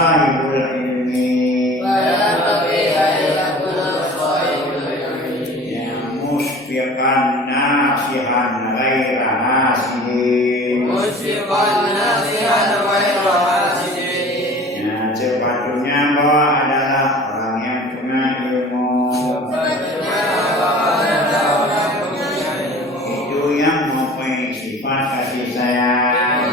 sahibul ilmi ya musfiqan nasihan ghaira hasidin ya sepatutnya bahwa adalah orang yang punya ilmu itu yang mempunyai sifat kasih sayang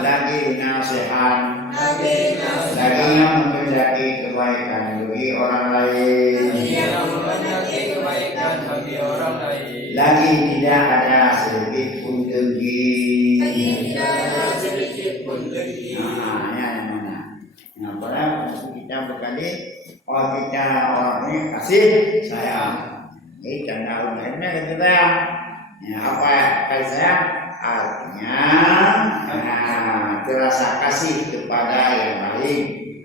lagi nasihat lagi yang menghendaki kebaikan bagi orang lain lagi tidak ada sedikit pun dengki nah pada kita berkali kita orang ini kasih sayang ini jangan lainnya kita sayang ya, apa kasih sayang artinya terasa kasih kepada yang lain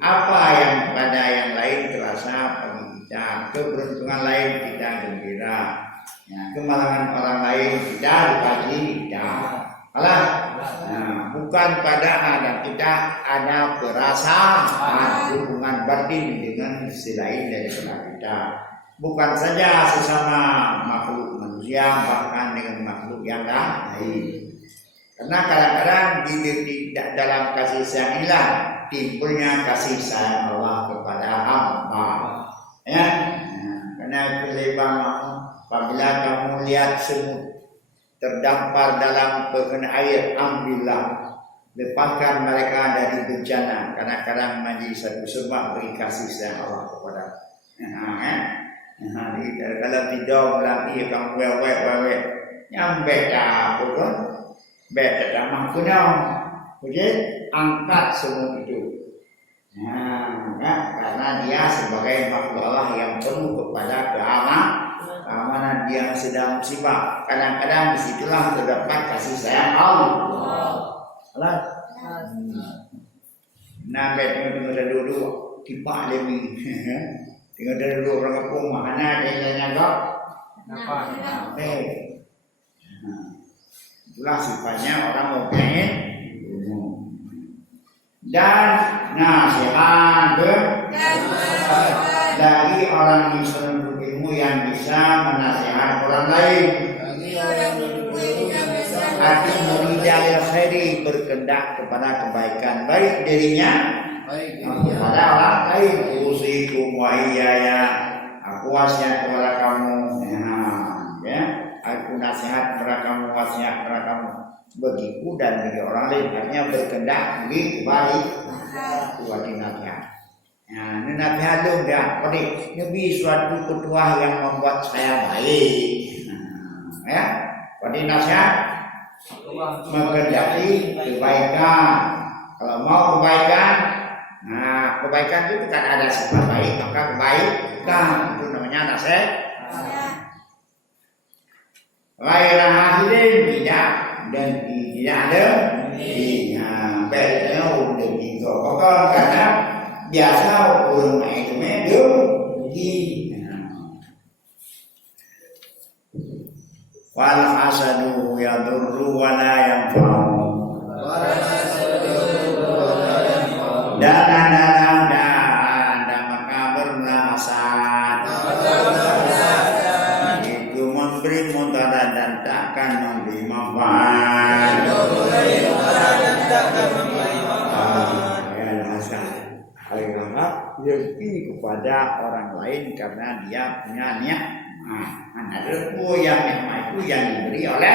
apa yang pada yang lain terasa bagi kita keberuntungan lain kita gembira ya, kemalangan orang lain kita dibagi kita kalah bukan pada ada kita ada perasaan hubungan batin dengan selain daripada kita bukan saja sesama makhluk manusia bahkan dengan makhluk yang lain karena kadang-kadang di dalam kasih sayang inilah timbulnya kasih sayang Allah kepada hamba ya karena kelebang apabila kamu lihat semut terdampar dalam perkena air ambillah lepaskan mereka dari bencana kadang-kadang menjadi satu sebab beri kasih sayang Allah kepada kalau tidak lagi kamu wewe yang beda pun beda damang kunau jadi angkat semua itu karena dia sebagai makhluk Allah yang penuh kepada keamanan dia sedang musibah kadang-kadang disitulah terdapat kasih sayang Allah nah tengok dulu tipak demi tengok dulu orang kampung mana dia kok itulah sifatnya orang mempunyai dan nasihat dari orang yang berilmu yang bisa menasihat orang lain hati muridal khairi berkendak kepada kebaikan baik dirinya kepada orang lain usikum wa iyaya aku wasiat kepada kamu ya aku nasihat kepada kamu wasiat kepada kamu bagiku dan bagi orang lain artinya berkendak bagi baik buat nasihat nasihat itu dah nabi suatu petuah yang membuat saya baik ya pada nasihat mengendaki kebaikan kalau mau kebaikan kebaikan itu kan ada sifat baik maka kebaikan itu namanya nasihat ghaira hasidin tidak dan tidak ada bedanya udah gitu pokoknya karena biasa orang itu medium wal hasadu yadurru wa la yanfa'u dan ada maka berlasat itu memberi mudarat dan takkan memberi manfaat rezeki kepada orang lain karena dia punya niat rezeki yang nikmat itu yang diberi oleh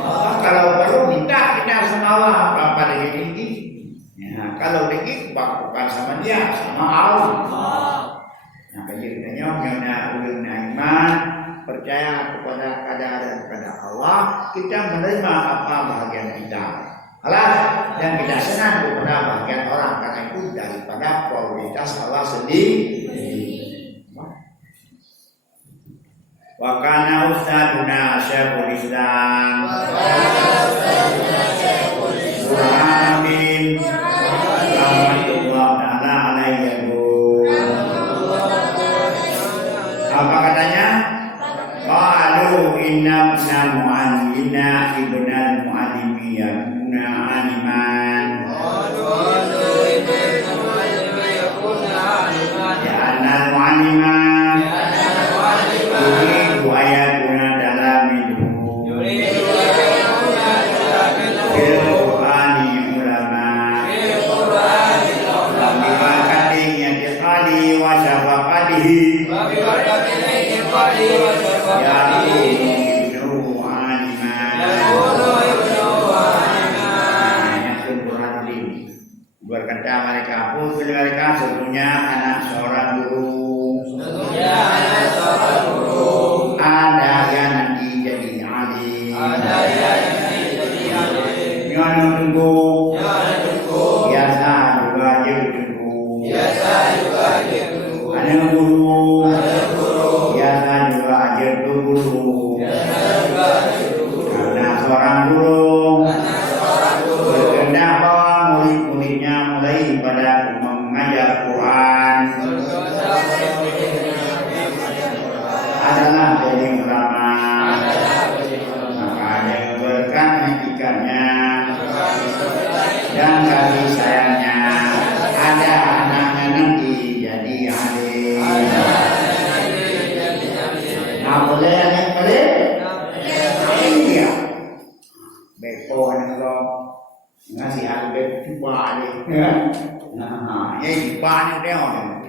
Allah. Kalau perlu minta kita sama Allah apa rezeki tinggi kalau rezeki bukan sama dia sama Allah kejadiannya punya ulun iman percaya kepada kadar dan kepada Allah kita menerima apa bahagian kita dan kita senang kepada bagian orang karena itu daripada kualitas Allah sendiri. Wa kana ustaduna Syekhul Islam Amin rahmatullah ta'ala alaihi. Apa katanya? Qalu inna mu'allimina ibnal mu'allimiyah aliman Berkata mereka pun mereka sesungguhnya anak seorang guru. Ada yang nanti jadi alim. Yang tunggu. Biasa juga dia tunggu. Anak guru. Biasa juga dia guru. Anak seorang guru. Berkehendak bahwa murid-muridnya mulai pada mengajar Quran adalah jadi ulama. Makanya berkat etikanya dan kasih sayangnya ada anaknya nanti jadi alim. Nah boleh yang boleh? Iya. Bepo nih ngasih harga coba ni, nah, ini banyak dia orang.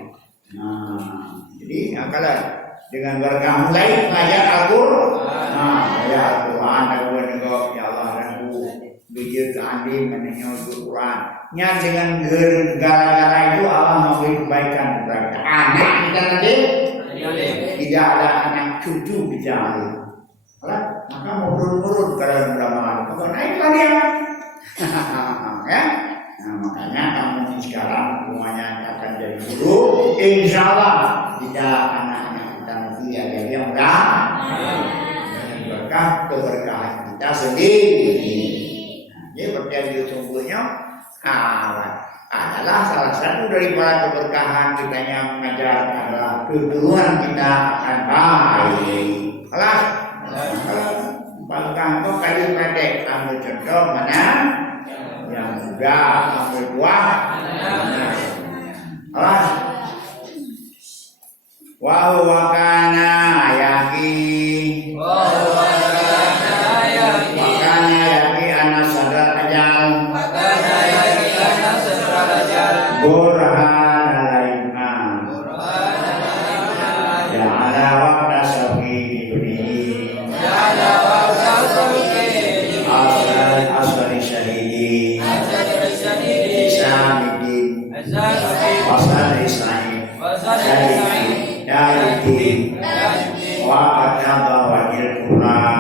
Jadi kalau dengan berkah mulai belajar Al-Quran, belajar Al-Quran, aku juga ya Allah aku belajar keandi mendengar Al-Quran. Yang dengan gara-gara itu Allah memberi kebaikan kepada anak kita nanti, tidak ada anak cucu kita. Maka murun-murun kalau beramal, maka naiklah dia. Ya, nah, makanya kamu sekarang semuanya akan jadi guru. Insya Allah tidak anak-anak kita nanti ada yang mudah berkah keberkahan kita sendiri. Jadi berjadi sungguhnya adalah salah satu daripada keberkahan kita yang mengajar adalah keturunan kita akan baik. Alas, bangkang kau kali pendek ambil contoh mana? Yang muda ambil buah. Alas. Wa huwa kana yakin. Makanya yakin anak sadar ajal. Burhan alaihim. Ja'ala waqta safi dunia. Asari syahidi. Isamidin. Wasari sa'id. Syahidi. Wa'adaba wajil Quran.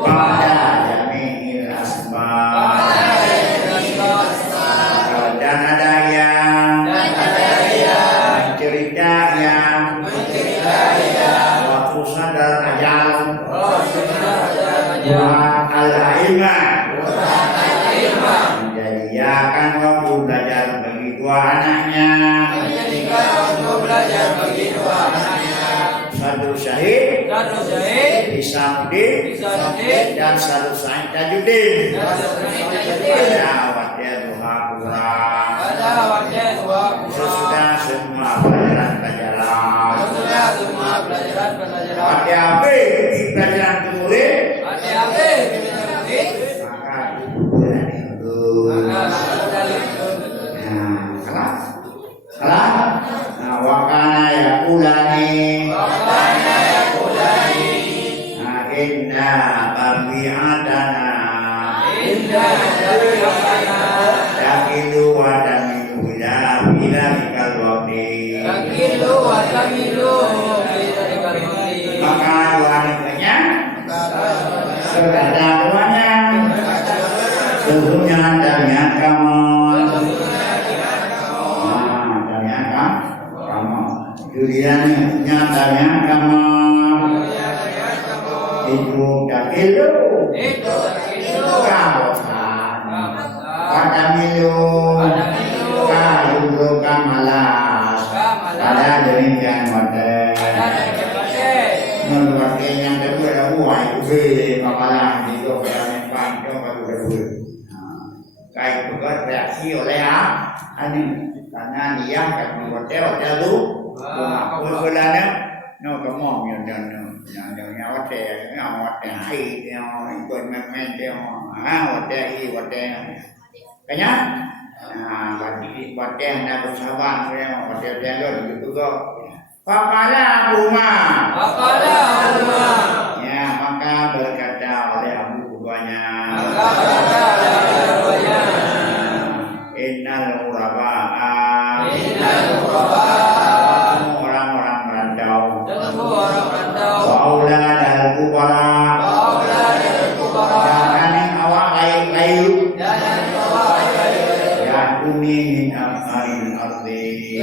Pada jami'il asbab. Dan ada yang cerita yang waktu sadar ajal buat al-ilmah menjadikan waktu belajar bagi dua anaknya. Satu syahid Isamuddin dan satu Sa'id Tajuddin. Pada waktu duha kurang sesudah semua pelajaran-pelajaran. Pada apa pelajaran kemudian maka itu berani untuk kalah. Nah, wakana yakulani. Inna babi'atana yakilu wa tamilu bila mikal wakti. Maka wanitanya berkata tuanya sesungguhnya adanya kamu. Adanya kamu duriannya adanya kamu itu dakilu kawasan wadamilu kalulu kamalas pada demikian model menurut yang kedua ada buah itu kepala itu yang panjang baru kedua kayak begitu reaksi oleh karena dia kan hotel lu bulannya no kamu yang hotel hai yang ikut main dia hotel kayaknya hotel nak bersahabat hotel dia gitu kok Faqala Abuma. Faqala Abuma. Ya, maka berkata oleh Abu keduanya. Innal ghuraba'a. Orang-orang merantau. Wa aulad al-kubara. Jangan yang awak layu. Ya tuni min amharil ardi.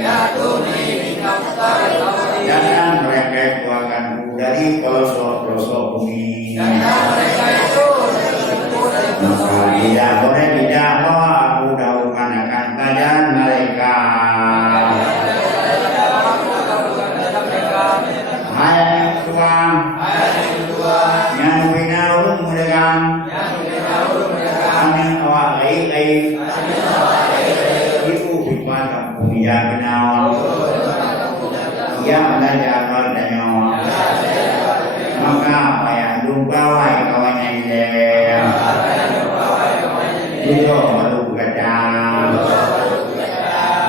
Jangan mereka keluarkan dari pelosok-pelosok bumi. Maka tidak boleh aku daukan akan kajian mereka. Hai yang kedua, yang binarung mudagang, angin awak lain, ibu bipan kampung yang binawang, yang belajar berdanya. Maka apa yang lumpawai kawannya ini, itu baru kadang.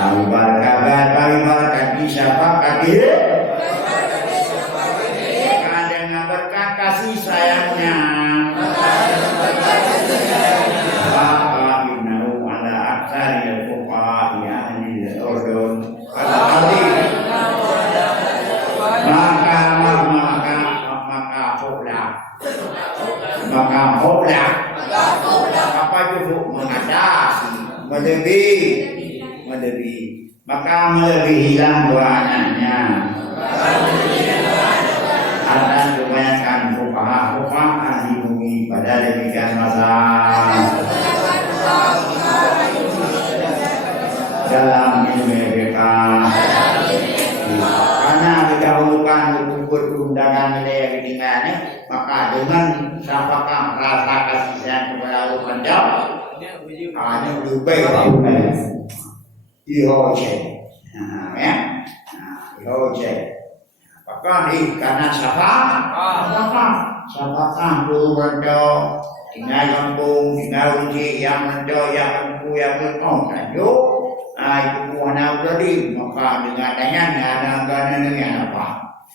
Kami berkat bisa pakai kadang berkat kasih sayangnya. Bapak innahu ala aksari fuqaha yani al-urdun. Maka hobla apa itu mengatasi melebihi maka melebihilah dua anaknya ada kebanyakan fuqaha ahli bumi pada demikian masa dalam ilmu mereka karena didahulukan undangan nilai ketinggalannya maka dengan sapakah rasa kasih sayang kepada Allah menjawab hanya berubah ihoje ya ihoje apakah karena sapakah dulu menjawab tinggal kampung tinggal uji yang menjawab yang mampu yang bertong lanjut itu buahnya tadi maka dengan adanya ada dengan apa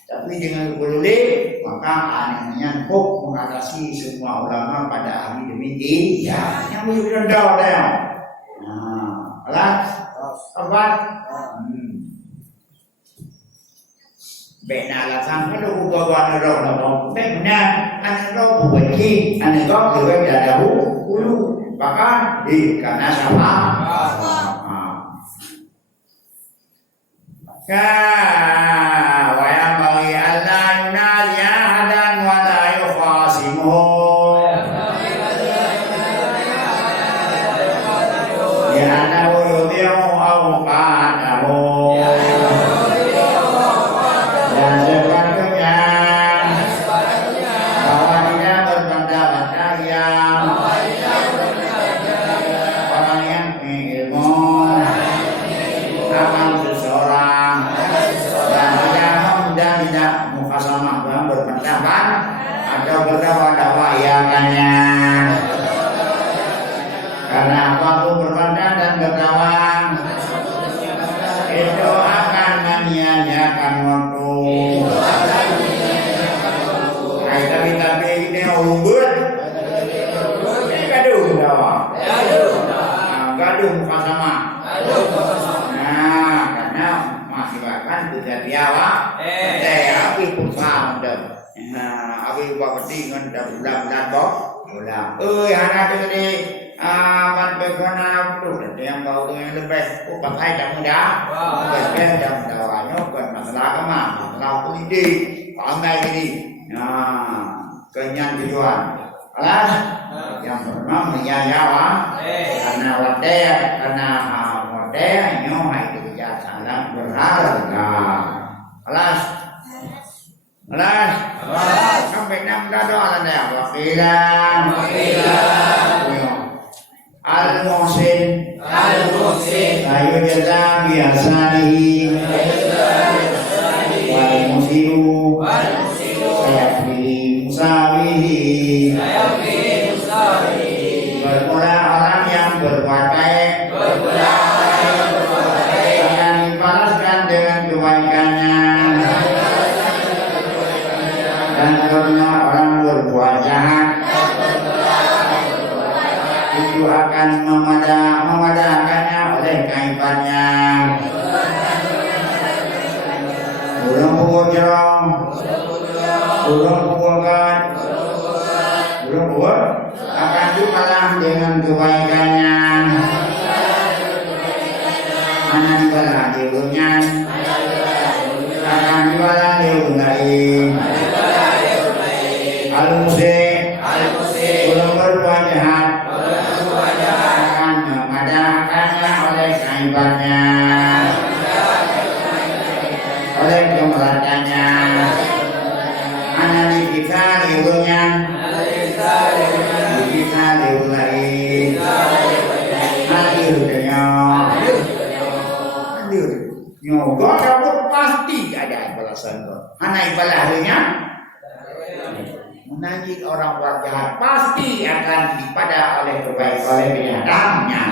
tapi dengan boleh maka anehnya kok mengatasi semua ulama pada ahli demikian yang lebih rendah dia. Alat apa? Bena alasan kalau bawa roh lapang bena anak roh buji anak roh juga ada hulu bahkan di karena sama. Wayang bagi Allah yunadi ahadan wala yukhasimuhu ya anahu yudhi'u awqatahu dan sepatutnya bahwa tidak berpendapat yang orang yang ilmu akan seseorang dan tidak mukasamah berpendapat atau berdakwah-dakwayangannya karena waktu berpendapat dan berdakwah itu akan menyia-nyiakan waktu. Tapi ini umbut ini gaduh dakwah gaduh mukasamah karena masih bahkan tidak biawa api pusam deh api bakti ngendap bulan bok bulan anak itu di man berkena tuh yang bau tuh yang lebih pakai jam muda lebih jam dawanya bukan masalah kemana masalah politik pandai ini kenyang tujuan alas yang memang menyayawa karena wadah karena wadah nyoh itu tidak salah berharga alas sampai 6 dado alanda wakilan al-muhsin ayu jaza biasanihi wal musiru sayafili musawihi bermula orang yang berbuat baik akan dibalaskan dengan kebaikannya akan memadakannya oleh kaitannya. Urang pukul jerong, urang pukulkan, urang pukul akan dibalas dengan kebaikannya. Anak dibalas diurunya, akan dibalas diurunain. Al-Musik, urang berbuat jahat, akan memadakannya oleh kaitannya. Oleh kemeratannya, anak kita diurunya, kita diulai, hadir nyoba kamu pasti ada balasan anak ibadahnya. Menagih orang jahat pasti akan dipada oleh kebaikan oleh binatangnya.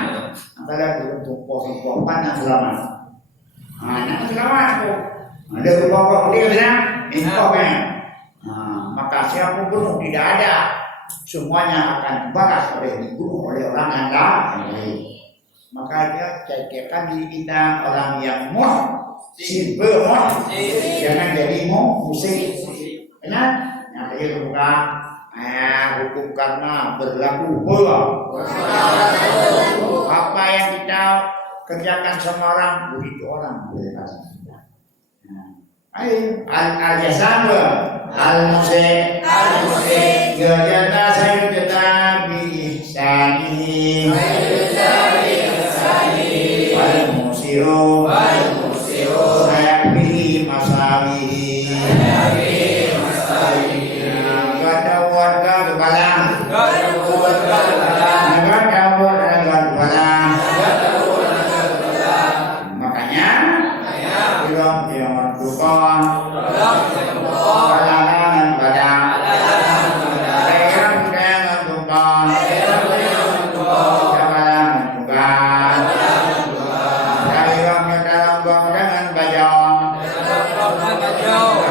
Antara tumpuk panas selamat. Anak selamat kok. Ada kelompok dia bilang, infoknya. Maka siapapun penuh tidak ada, semuanya akan dibalas dibunuh oleh orang yang lain. Makanya cekkan diri kita orang yang simple, jangan jadi musik. Benar? Yang buka hukum karma berlaku pula. Apa yang kita kerjakan sama orang, begitu orang boleh kasih. Al-Jasan Al-Musik Gajana Sayyidata Bi-Ihsani Wal-Musiru Sayakbihi Masawihi Gadawat kebalang makanya yang duka kalangan badang daerah dengan tumpang kalangan bukan daerah dalam dengan bajang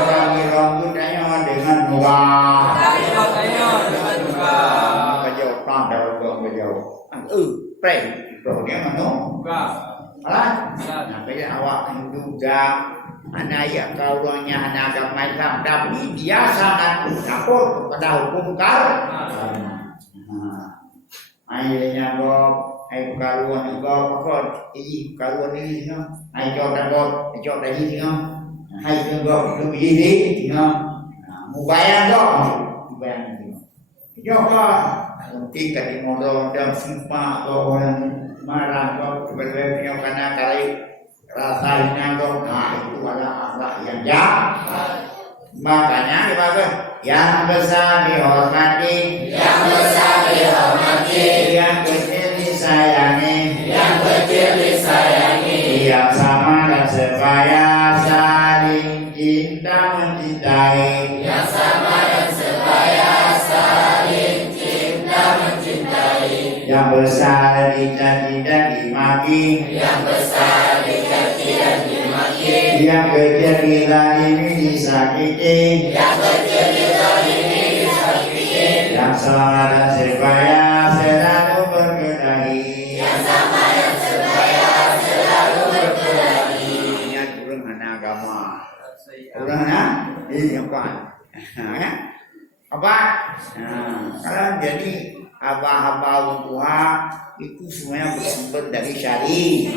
daerah budaya dengan mubah bajau pang dalam bajau pre dia mana alah sampai awak juga anak ya kaulanya anak agama Islam tapi dia sangat takut kepada hukum karma. Akhirnya kok ai karuan kok ini karuan ini ai jauh dari sini hai juga itu ini mubayang kok mubayang ini coba nanti tadi modal dan simpah atau orang marah kok berbeda karena kali rasanya kok itu adalah akhlak yang jahat. Makanya gimana? Yang besar dihormati, yang kecil disayangi, yang sama dan sebaya saling cinta mencintai, yang besar dicaci dan dimaki, yang kecil dizalimi disakiti, yang sama dan sebaya selalu berkelahi. Ini kurang anak agama, kurang anak ini apa? Apa? Kalau jadi hamba-hamba Tuhan itu semuanya bersumber dari syari.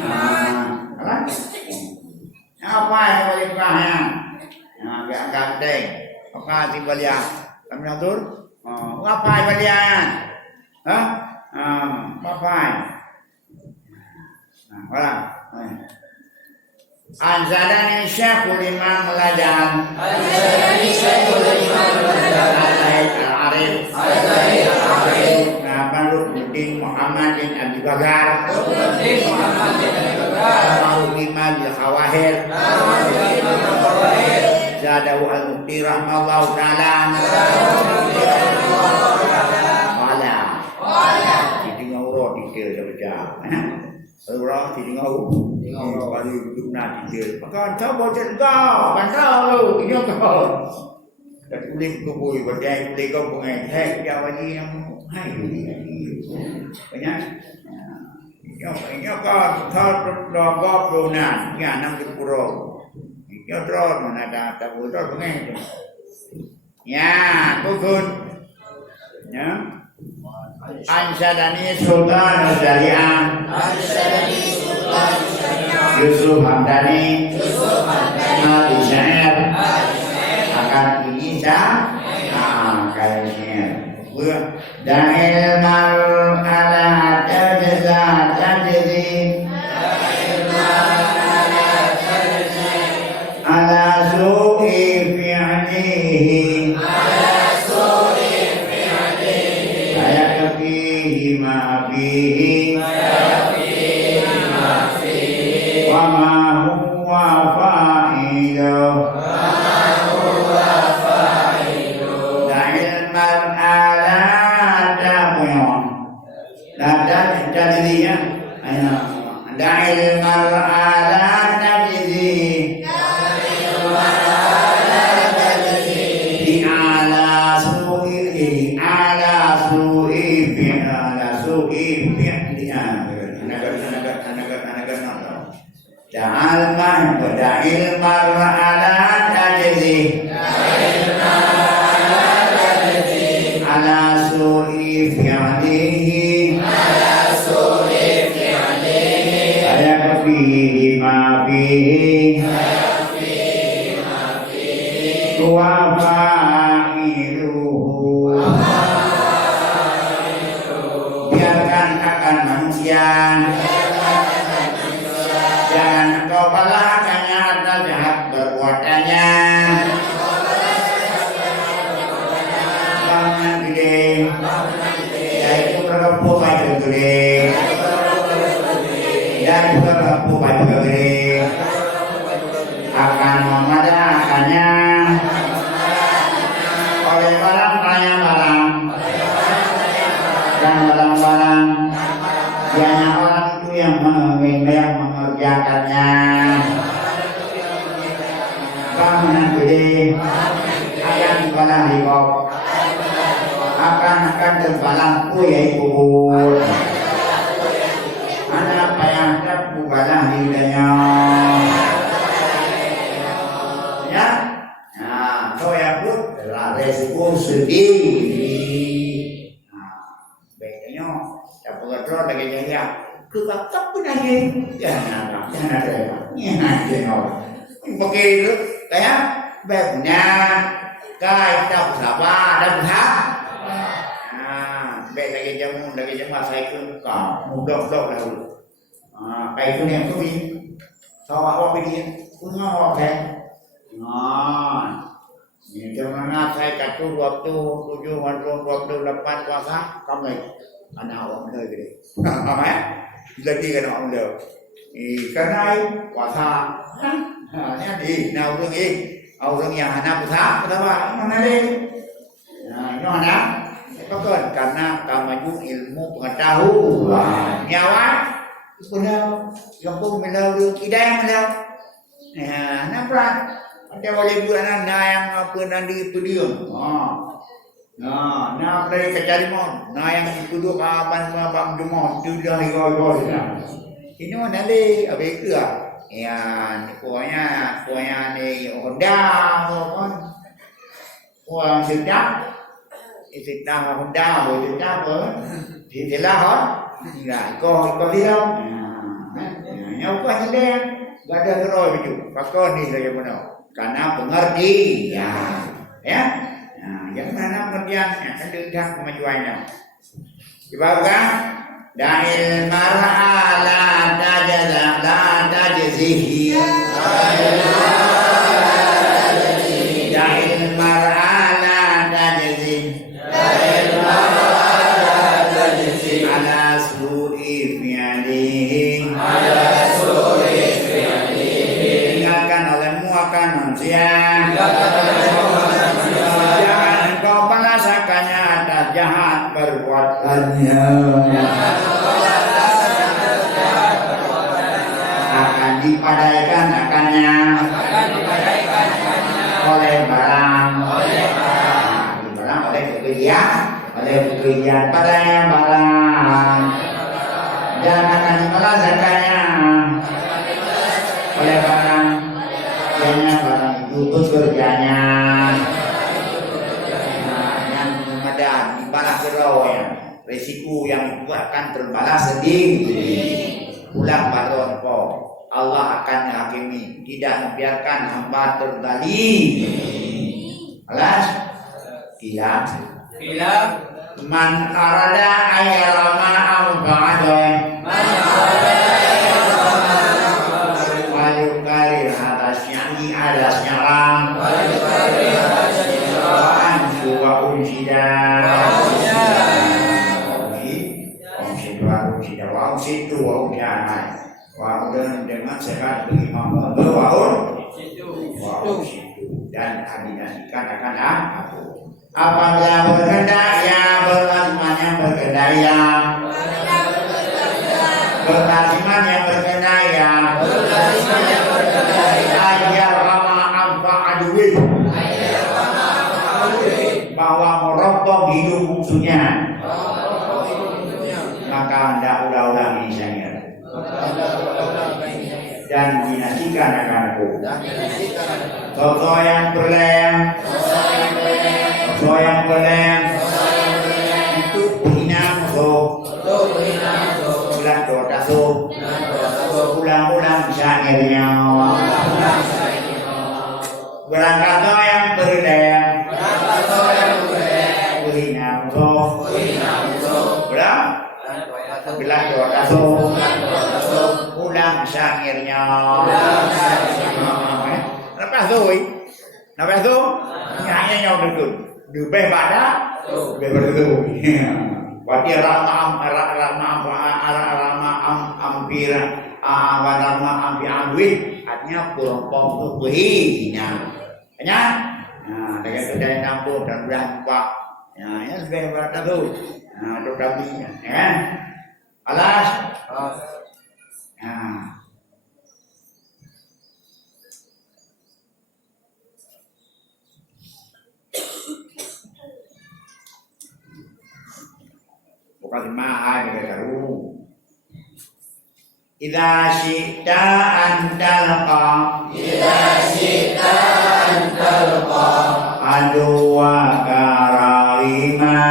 Apa yang boleh bahaya? Agak ganteng. Apa tiba-tiba? Kami atur. Apa ibadian? Apa? Orang. Anzadani Syekhul Imam Lajan. Al-Arif. Baruddin Muhammad bin Abi Bakar. Al-Imam Al-Khawahir. Zadahu Al-Mufti rahmallahu ta'ala. Wala. Jadi ngawur detail saja. Orang jadi ngawur. Kali hidup nanti detail. Maka coba cerita. Bandau. Ini kau. Dan kulit kubur. Berdaya kulit kau pengen. Yang wajib yang hai. Banyak. Nyokot thot logop lunan ya 60 puro. Nyodron mana ada tabudor pengen. Ya, kukun. Ya. Ansadani Sultan Syariah. Yusuf Hamdani. Mati syair. Akan ini kayaknya. Dahil mal ala tajza tajzi ala su'i fi'lihi saya fihi ma fihi wa ma huwa fa'ilu dahil mal ala tajzinya da'il mar'ala tajzi di ala su'i da'al da'il mar'ala tajzi ala su'i fi'lihi fihi ma fihi wa fa'iluhu biarkan akan manusia jangan engkau balakannya atas jahat perbuatannya bangunan gede yaitu berkepu baju gede dan juga berlaku baju gede akan memadakannya oleh barang-barang dan barang-barang hanya orang itu yang mengerjakannya bangunan gede akan dibalah ribok akan terbalah yaitu kubur anak payah bukalah hidupnya ya nah saya pun resiko sedih nah baiknya tak perlu lagi jaya kebatak pun aja jangan ada ya begitu kayak babnya kita sabar dan hak baik lagi jamu saya pun kau mudah-mudah dahulu cái này có gì sao họ bị đi cũng họ thế nhìn cho nó thay cả tu waktu 7 waktu lepas puasa kamu anak orang nơi cái apa ya lagi kan orang dia karena puasa nya di nào orang ini orang yang anak puasa kenapa mana dia nó anak Bahkan karena kamu ilmu pengetahuan nyawa benar yang pun melalui hidayah melalui nampak ada boleh buat anda yang apa nanti pedium nah dari kecari mon nah yang duduk abang demon tu dah igoi ini mana le apa itu ya pokoknya ni Honda kan orang sedap Honda rồi chúng ta thì là hết lại có đi đâu nhau có những đen gak ada terus itu pakon nih saya benar karena pengerti ya yang mana pengertian akan datang kemajuannya coba kan da'il mar'a la tajzihi da'il mar'a la tajzihi ala su'i fi'alihi ingatkan olehmu akan manusia jangan engkau merasakannya atas jahat perbuatannya akan dipadaikan akannya oleh barang oleh pekerjaan pada barang dan akan dibalas zakatnya oleh barang itu bekerjanya. Yang kemudian dibalas ya, resiko yang itu akan terbalas sendiri. Ulang baron po, Allah akan menghakimi, tidak membiarkan hamba terzalim. Alas, tidak. Man arada ayyarama amba'adun walukari hadasnya adasnya lang wa'an suwa unsida wa'unsidu wa'unjanai wa'udan dengan sehat berimam wa'unsidu dan aminasikan akan aku. Apabila berkehendak ya berlaziman yang berkehendak ya berlaziman yang berkehendak ya ayat lama amfa aduin bahwa merokok hidup musuhnya maka hendak ulang-ulangi saya dan dinasikan akan aku. Contoh yang berlem itu hina musuh ulang doa ulang-ulang syairnya berangkat yang berlem hina musuh bilang doa ulang syairnya lepas tu hanya nhau được bê bạc đó về bờ lưu và dia rama ampira và rama ampi artinya kelompok itu berhina ya dengan kedai nampur dan berapa ya ini lebih berapa tu untuk kami ya alas Kalima baru. Idza syi'ta an talqa aduwa karima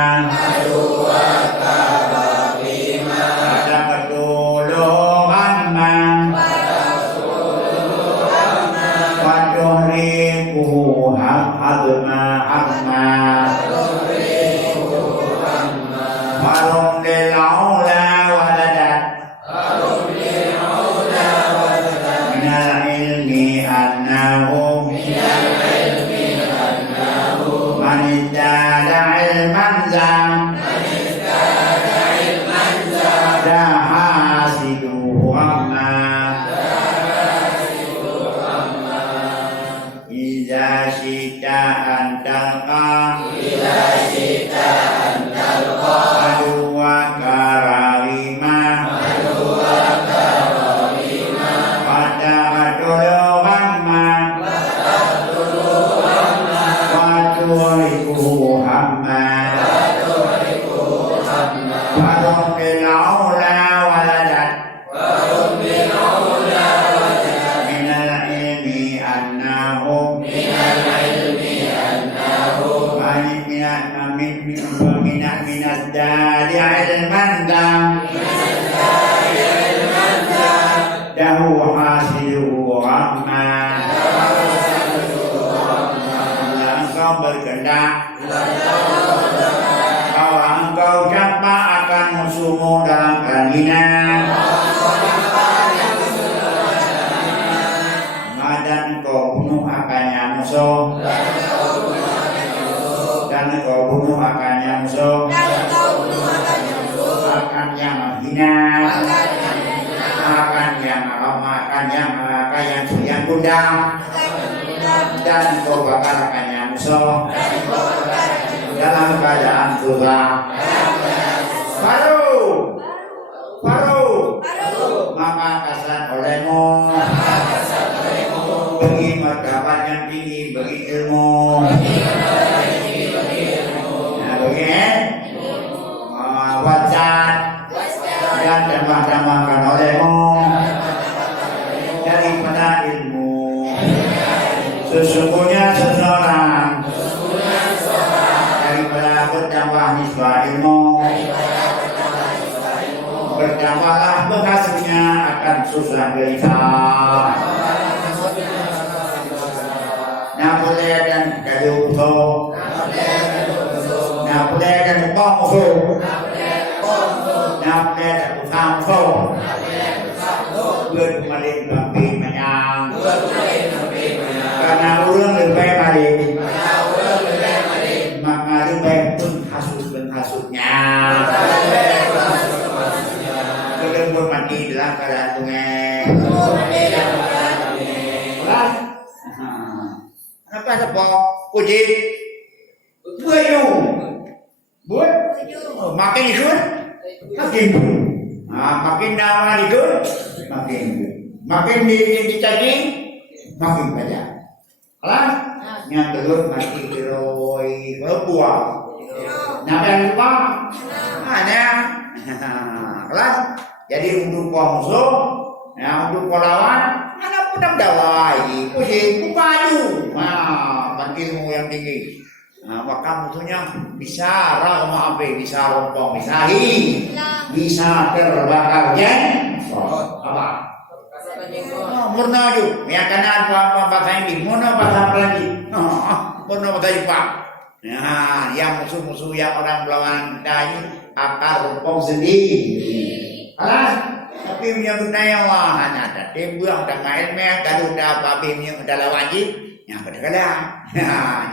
ada pertolongan waduhriku hadma Warung lilaula waladat minal ilmi annahu manidada ilman zam dahasidu amma iza syita antalqa berkehendak bahwa engkau campak akan musuhmu dalam perangginan dan engkau bunuh akannya musuh dan engkau bunuh akannya musuh akan yang menghina akan yang lemah akan yang kundang dan engkau bakar akannya musuh dalam keadaan tulah baru maka kasat olehmu bagi martabat yang tinggi bagi ilmu bagi wajah dan damah-damah Tambahlah penghasilnya akan susah derita. Nah boleh dan kaduto. Nah boleh dan bongso. Nah boleh dan utangso. Buat kemarin kami menyang. Karena orang lebih maling. Maka lebih penghasutnya. Kedembur mati dalam keadaan sungai. Kenapa ada pok? Uji. Buat. Makin ikut. Makin. Makin nama ikut. Makin dicacing. Makin banyak. Alah. Yang telur mati diroi berbuah. Napa yang lupa? Ada. Kelas. Jadi untuk musuh, untuk lawan, mana pun dawai, pusing, baju, ilmu yang tinggi. Maka musuhnya bisa ramah api, bisa rompong, bisa bisa terbakar apa? Murna juga, ya karena apa bahasa ini, murna bahasa lagi, murna bahasa Jepang. Yang musuh-musuh yang orang melawan kita ini akan rompong sendiri. Alah, tapi punya yang hanya ada timbang dan main kalau udah babi yang udah lawan yang kadang-kadang,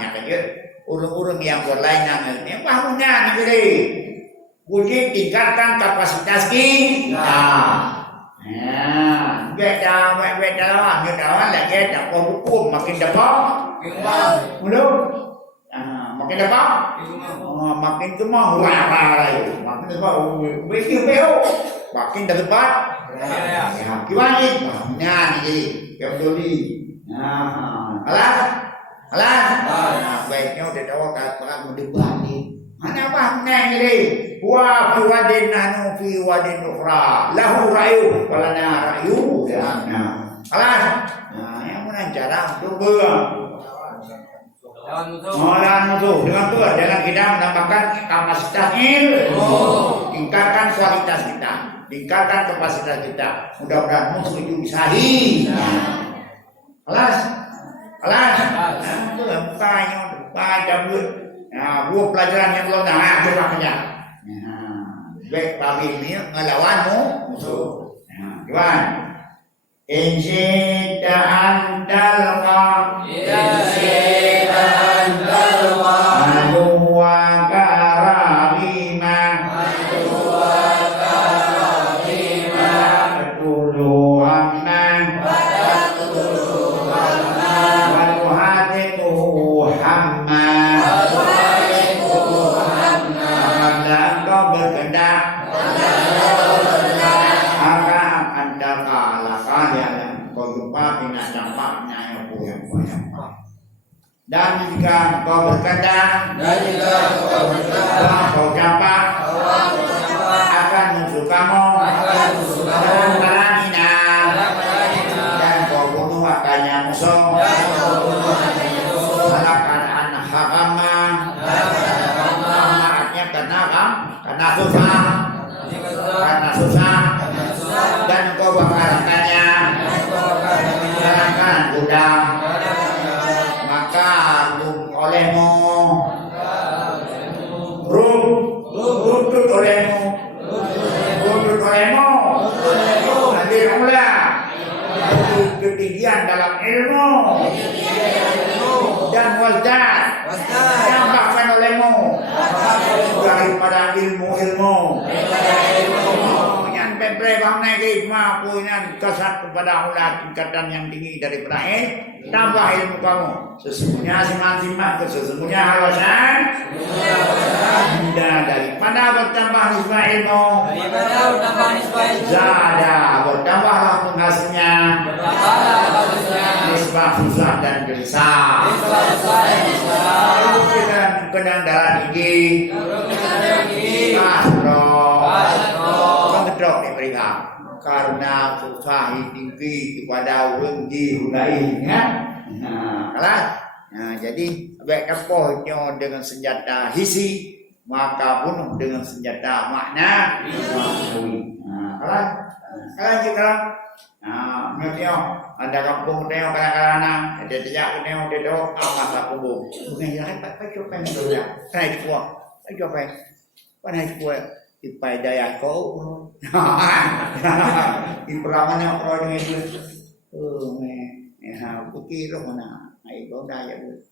yang kerja urung-urung yang berlainan ini bangunnya negeri, uji tingkatkan kapasitas kita. Beda lawan lagi dapat hukum makin dapat, belum, makin dapat, makin cuma lagi, makin dapat, begitu. Makin dekat, gimana? Jadi yang doli. Alas. Baiknya udah tahu kata mendebat ni. Mana apa ni? Wa wadin nanu fi wadin ukhra. Lahu rayu, walana rayu. Alas. Yang mana cara untuk Lawan musuh dengan tu dengan kita menambahkan kapasitas ilmu, tingkatkan kualitas kita, tingkatkan kapasitas kita. Mudah-mudahan musuh itu bisa Alas. Itu bukan buat buah pelajaran yang belum dah coba kerja. Baik pagi ini ngelawanmu musuh. Gimana? Insyita andalqa Aduwa karabima Tulu amma Waluhatiku hamma Apabila engkau berkendak Maka anda kalahkan yang kau jumpa dengan dampaknya yang banyak. Dan jika kau berkehendak, kau dapat akan musuh kamu dan beraninya dan kau bunuh akannya musuh. Alakan anak hakama, maafnya karena susah, dan kau bakarakannya, barangkan gudang. Maka olehmu rutut olehmu hadir mula ketinggian dalam ilmu dan wazdat tambahkan olehmu daripada ilmu yang pempre bang naik punya kesat kepada Allah tingkatan yang tinggi daripada tambah ilmu kamu. Sesungguhnya sesungguhnya alasan daripada bertambah nisbah ilmu zada bertambahlah penghasilnya nisbah susah dan gelisah kedang darah tinggi ngedrok nih mereka karena susah tinggi kepada wenggi hunainya. Jadi baik kepohnya dengan senjata hisi maka bunuh dengan senjata makna. Kalian juga. Nah, ngetio, ada kampung teo kadang-kadang, ada tidak teo teo apa kampung. Bukan jalan pak coba dulu ya. Saya kuat, coba. Panai kuat ipai daya kau. Di perangannya orang itu. Ya, pikir mana? Ai kau daya tu.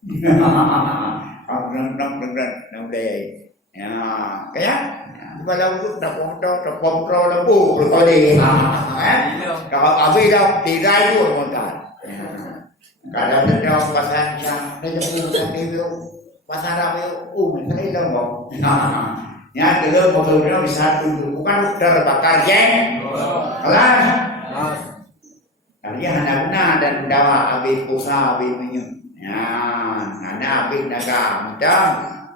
Nang daya. Ya, kayak kalau tu tepung lembu berkode. Kalau abi dah tirai tu montan. Kalau dia pasang yang dia punya itu pasang apa ini dah mau. Ya, kalau dia bisa tunjuk bukan terbakar jeng. Kelas. Kalian hanya guna dan dawa abi pusa abi minyak. Ya, ada abi naga mudah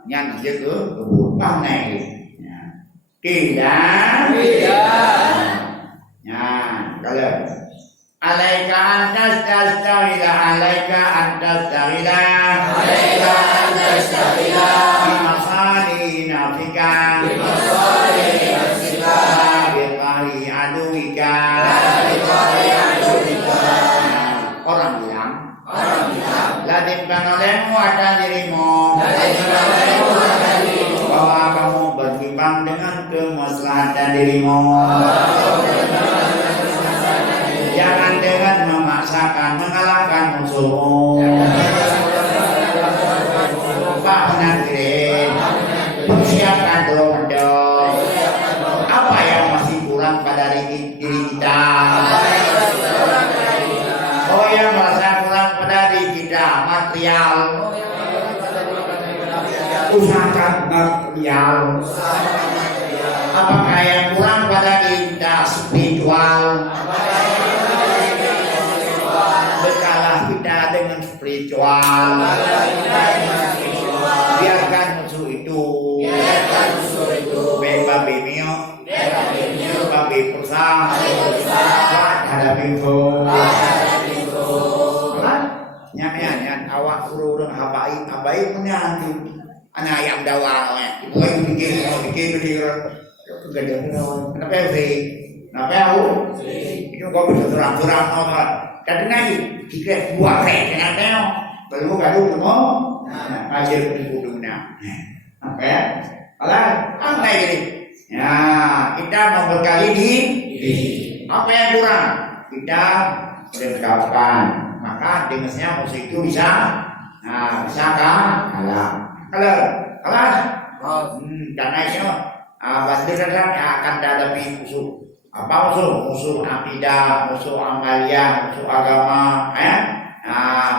nyan je ke kebun bang này. Tidak. Ya, kalau alaika antas tastawila alaika antas tastawila alaika antas tastawila bimasali nafsika biqali aduika orang bilang ladin olehmu ada dirimu bahwa kamu bertimbang dengan kemaslahatan dirimu. Jangan dengan memaksakan mengalahkan musuhmu. Pak Penangkirin, persiapkan doa. Apa yang masih kurang pada diri kita? Oh, yang merasa kurang pada diri kita material. Usahakan material. Apakah yang kurang pada kita spiritual? Bekalah kita dengan spiritual. Biarkan musuh itu. Babi mio, babi pusang, hadapi musuh. Nyanyian awak urung habai menyanyi. Anak ayam dawa, boleh bikin gede kenapa sih? Kenapa aku? Itu kau bisa terang-terang apa? Kadang lagi jika buat dengan teo, belum kado semua, ajar penduduknya. Oke, alah, apa ini? Ya, kita mau berkali di apa yang kurang? Kita dengkapkan, maka dengesnya musuh itu bisa, bisa kan? Kalau karena itu bandiran akan dihadapi musuh. Apa musuh? Musuh akidah, musuh amalia, musuh agama,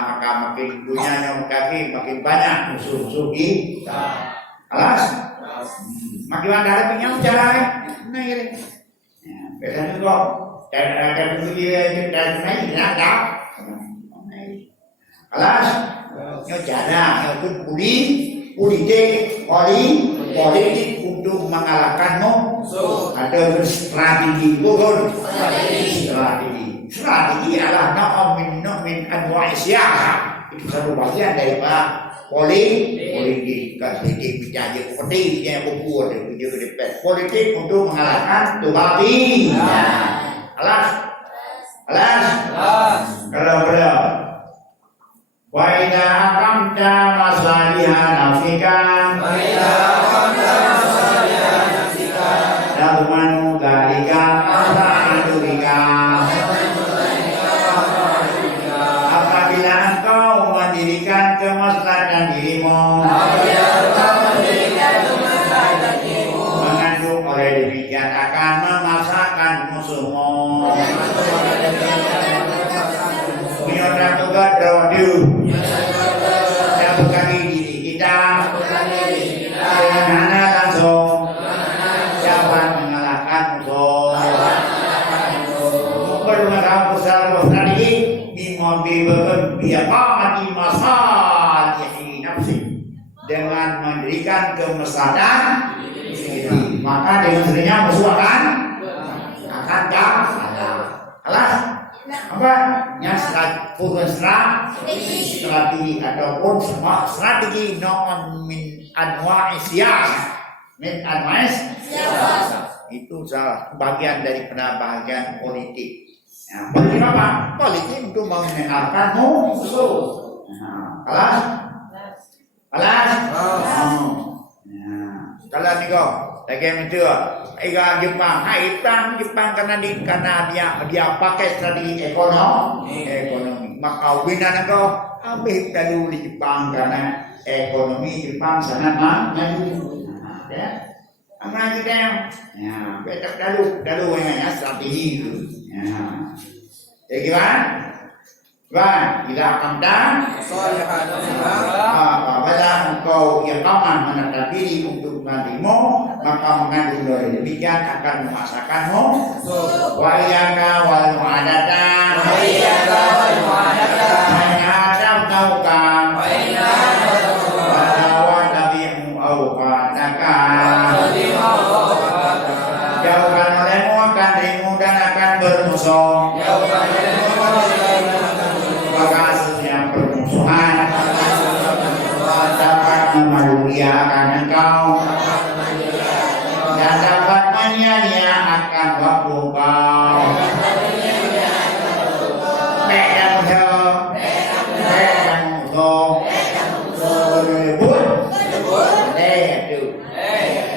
maka makin dunianya makin banyak musuh-musuh kita. Alas, makin menghadapinya cara nah ini. Beda juga. Dan dia naik ada. Alas, cara pun politik untuk mengalahkanmu ada strategi bukan strategi adalah min anwa'isiyah itu satu bagian daripada politik bicara seperti yang buku politik untuk mengalahkan tubabi alas kalau wa idza aqamta masaliha nafsika Dalmanu dalika masalahika. Apabila engkau mendirikan kemaslahatan dirimu, mengandung oleh demikian akan memaksakan musuhmu. Menyodra tugas rodu dan bekali diri kita dengan hana langsung dapat mengalahkan musuh. Bermegah besar tadi mimpi biaqamati masalihi nafsi dengan mendirikan kemaslahatan diri, maka dengan sendirinya musuh akan kalah. Apa? Strategi ataupun semua strategi non min anwa'is siyasah. Min anwa'is itu salah bagian daripada bagian politik. Ya, politik apa? Politik untuk mendengarkan musuh. Kelas? Kelas? Kalau niko, lagi mentua, Jepang, Jepang karena dia pakai strategi ekonomi, maka winan itu ambil dulu di Jepang karena ekonomi Jepang sangat maju. Ya, aman kita ya, betul dulu yang strategi itu. Ya, jadi gimana? Tidak akan dan apabila engkau yang paman menata diri untuk menantimu, maka mengandung dari demikian akan memaksakanmu. Wa iyaka wal mu'adatan, menghadap kaukan, walawan nabimu awqadakan, jauhkan olehmu akan dirimu dan akan bermusuh. Memuliakan engkau dan dapat menyia-nyiakan waktu kau. Pedang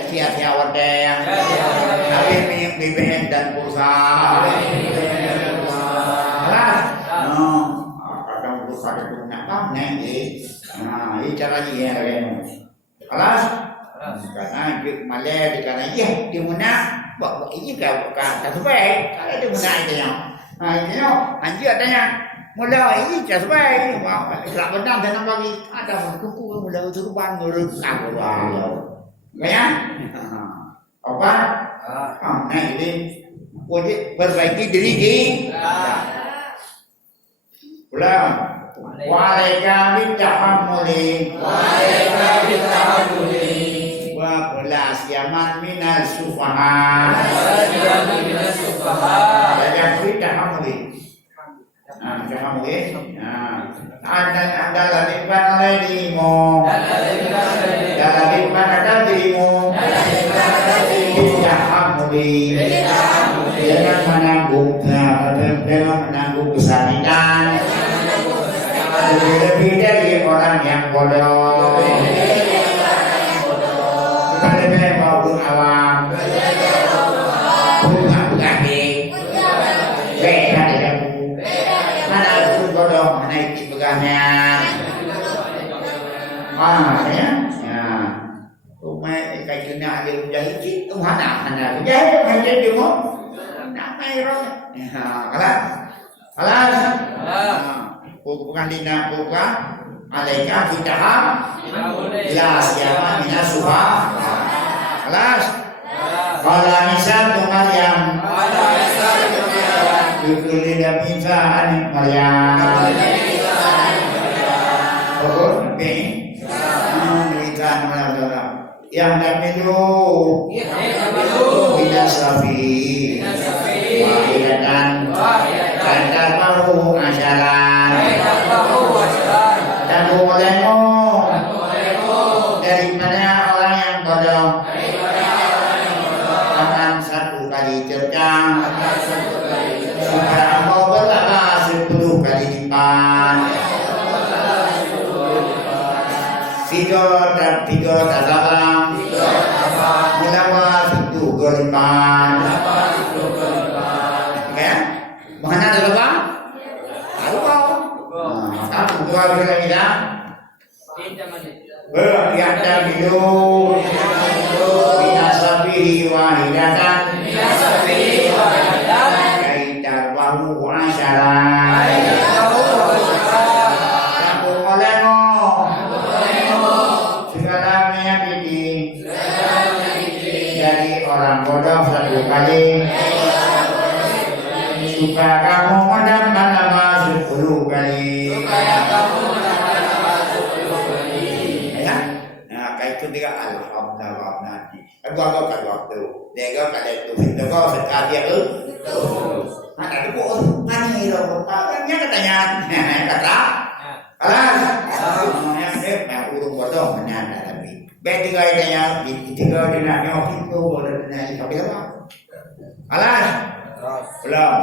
sia-sia wedeng, tapi bibit dan pulsa. Kadang pulsa itu nyata nih. Nah, ini caranya ya, kelas. Karena malah karena di mana, bawa ini kan terbaik. Kalau di mana itu yang, ini anjir adanya, mulai ini terbaik. Kalau benar dan bagi ada buku mulai turban nurut aku ya, apa? Nah ini, wajib perbaiki diri pulang. Wa'alaika bitahammuli wa belas yaman minal sufaha yang bitahammuli. Bitahammuli. Anda ladikkan oleh dirimu, ladikkan ada dirimu bitahammuli dengan menanggung kesakitan. Lebih dari orang yang bodoh, bukan lebih maupun awam, bukan kaki, beda denganmu. Mana itu bodoh, mana itu begahnya. Ya, rumah kayak gini ada menjahit itu mana menjahit macam itu mau, namai roh. Kalah. Bukan dina bukan alaika fitaham la siapa mina suha kelas kalau misal tu Maryam dibeli dan minta anik Maryam yang damilu bina safi wahidatan kata baru asalan dan olehmu daripada orang yang bodoh akan satu kali cercang supaya engkau berlaka 10 kali lipat. Tidur dalam melawan itu golipan. Ya, mana ada apa? Kamu dua kali tidak? Berada hidup binasabi wahidatan kaitar wahu asyaran kamu olehmu segalanya ini jadi orang bodoh 1 kali supaya kamu mendapat nama 10 kali. Ketika alhamdulillah nanti, gua kan waktu, dia kan itu, dia kan sekali itu, ada tu pun, mana itu, orangnya katanya, kata, alas, yang urung bodoh mana tapi, tiga dia nak nyok itu, boleh nanya tapi apa, Alas? Belum.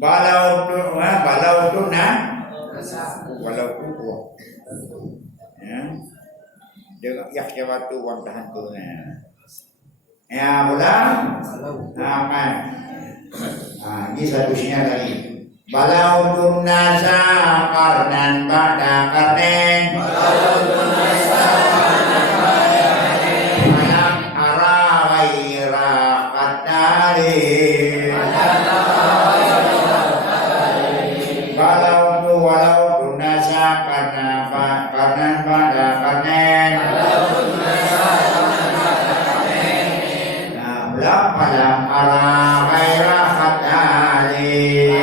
Balau tu na. Balau tu. Ya. Dia yak waktu wantahan tu na. Ya, belum. Aman. Ini satunya lagi. Balau tu nasa karnan pada karnen. Balau tu nasa karnan pada karnen. Malam arah waira katari. Walau tu nasa karnan pada karnen. Malam arah waira katari.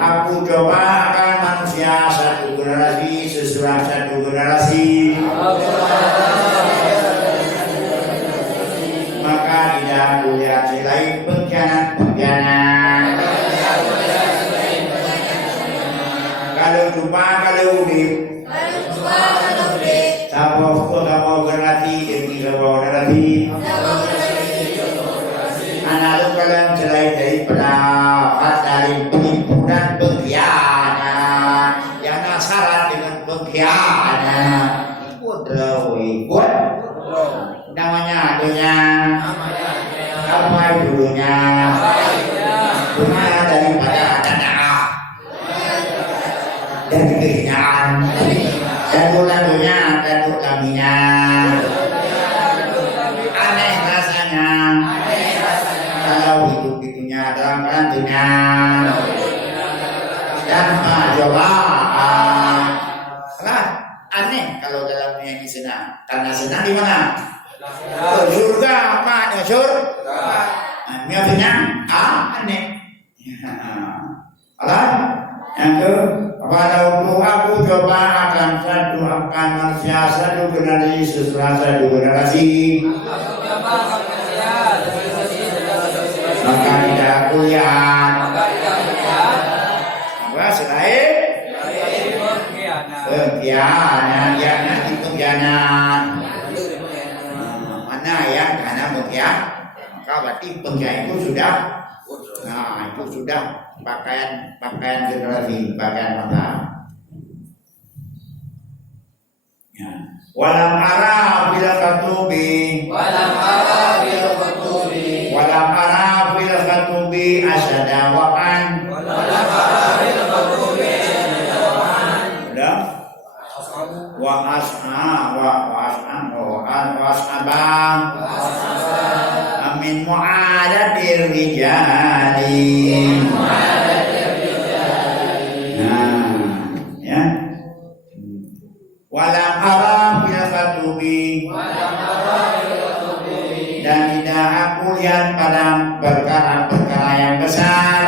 Aku coba akan manusia satu generasi sesudah satu generasi, maka tidak kulihat selain pengkhianat. Kalau jumpa kalau udip, kamu generasi demi kamu generasi, anak lu kalian selain daripada dari penipu dan pengkhianat yang syarat dengan pengkhianat ikut namanya adanya apa dulunya bunga daripada dana dari kehinaan dan lalunya dan utaminya aneh rasanya kalau hidup itunya dalam rantunya dan cobaan. Salah aneh kalau dalam dunia ini senang. Karena senang di mana? Surga apa? Surga. Maksudnya aneh. Salah. Yang ke walau aku coba akan manusia satu generasi sesudah satu generasi. Maka tidak kulihat selain pengkhianat yang nanti pengkhianat mana yang karena pengkhianat maka berarti pengkhianat itu sudah itu sudah pakaian generasi pakaian maka walam arah bila katubi asyada wa'an was'abang amin mu'adatir rijali ya walam arah bila katubi dan tidak aku lihat pada perkara-perkara yang besar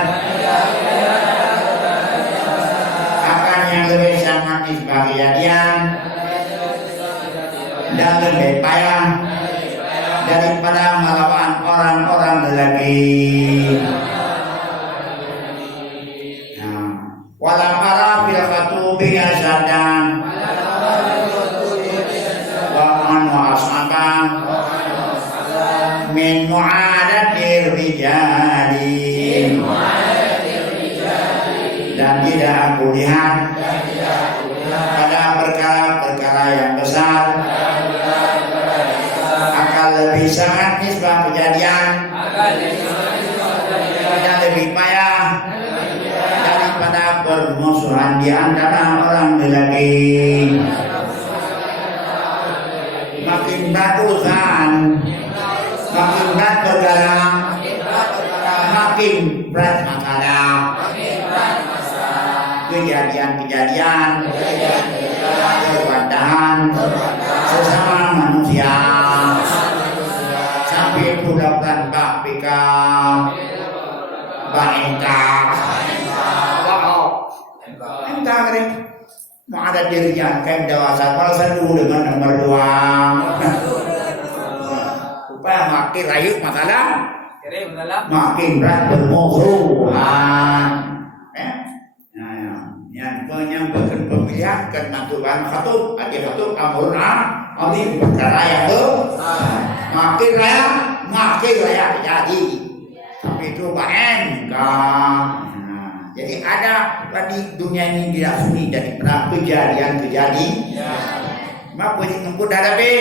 akan yang lebih sangat kejadian dan lebih payah daripada melawan orang-orang lelaki. Walam arah bil khatubi asadan wa man ashabah min mu'adatir rijali dan tidak aku lihat pada perkara-perkara yang besar akan lebih sangat nisbah kejadian dan lebih payah daripada permusuhan di antara orang lelaki. Makin berat urusan, makin berat perkara, makin berat masalah. Kejadian-kejadian perbantahan sesama manusia sampai budak-budak bak pika baengka entah kering mau ada dirian kayak dewasa kalau satu dengan nomor 2 supaya makin rayu masalah makin berat bermusuhan yang penyampaikan pemilihan karena Tuhan khatub amrun Ini perkara yang makin raya jadi. Tapi itu enggak. Jadi ada di dunia ini tidak sunyi daripada kejadian. Maka mengumpul hadapi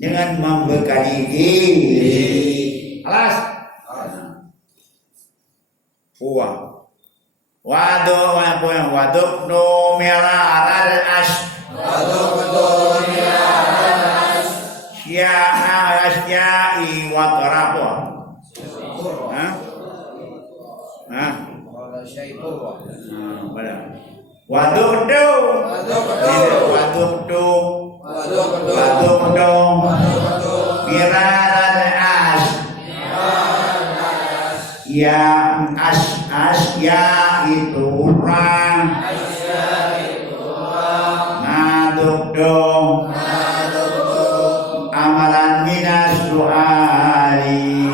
dengan membekali diri. Alas. Waduk do merah aral as. Syai watarapo. Waduk do miraral as. Ya itu orang. Ngaduk dong amalan minas suali.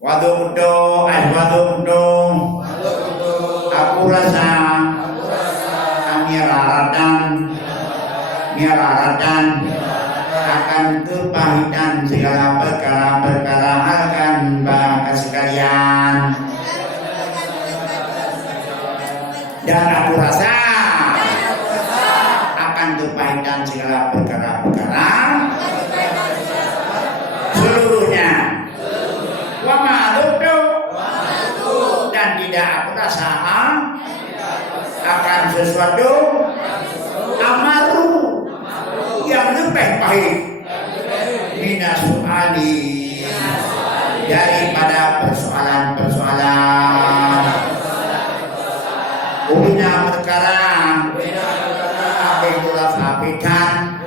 Waduk dong aku rasa miraradan akan kepahitan segala perkara akan bangsa sekalian. Dan aku rasa akan kepahitan segala perkara seluruhnya. Wa ma'adukdu dan tidak aku rasa akan sesuatu amaru yang lebih pahit minasuali daripada persoalan ubina perkara apa itulah sapikan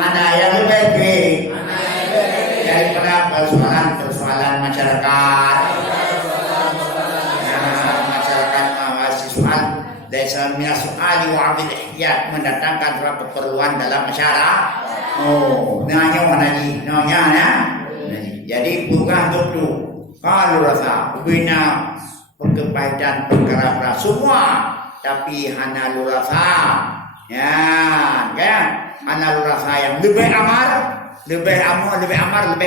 ada yang lebih baik daripada persoalan masyarakat. Masyarakat mahasiswa desa minasuali wa abil ihtiyat mendatangkan keperluan dalam masyarakat. Jadi bukan itu kalau rasa bina perkebaikan perkara semua tapi hanya rasa hanya rasa yang lebih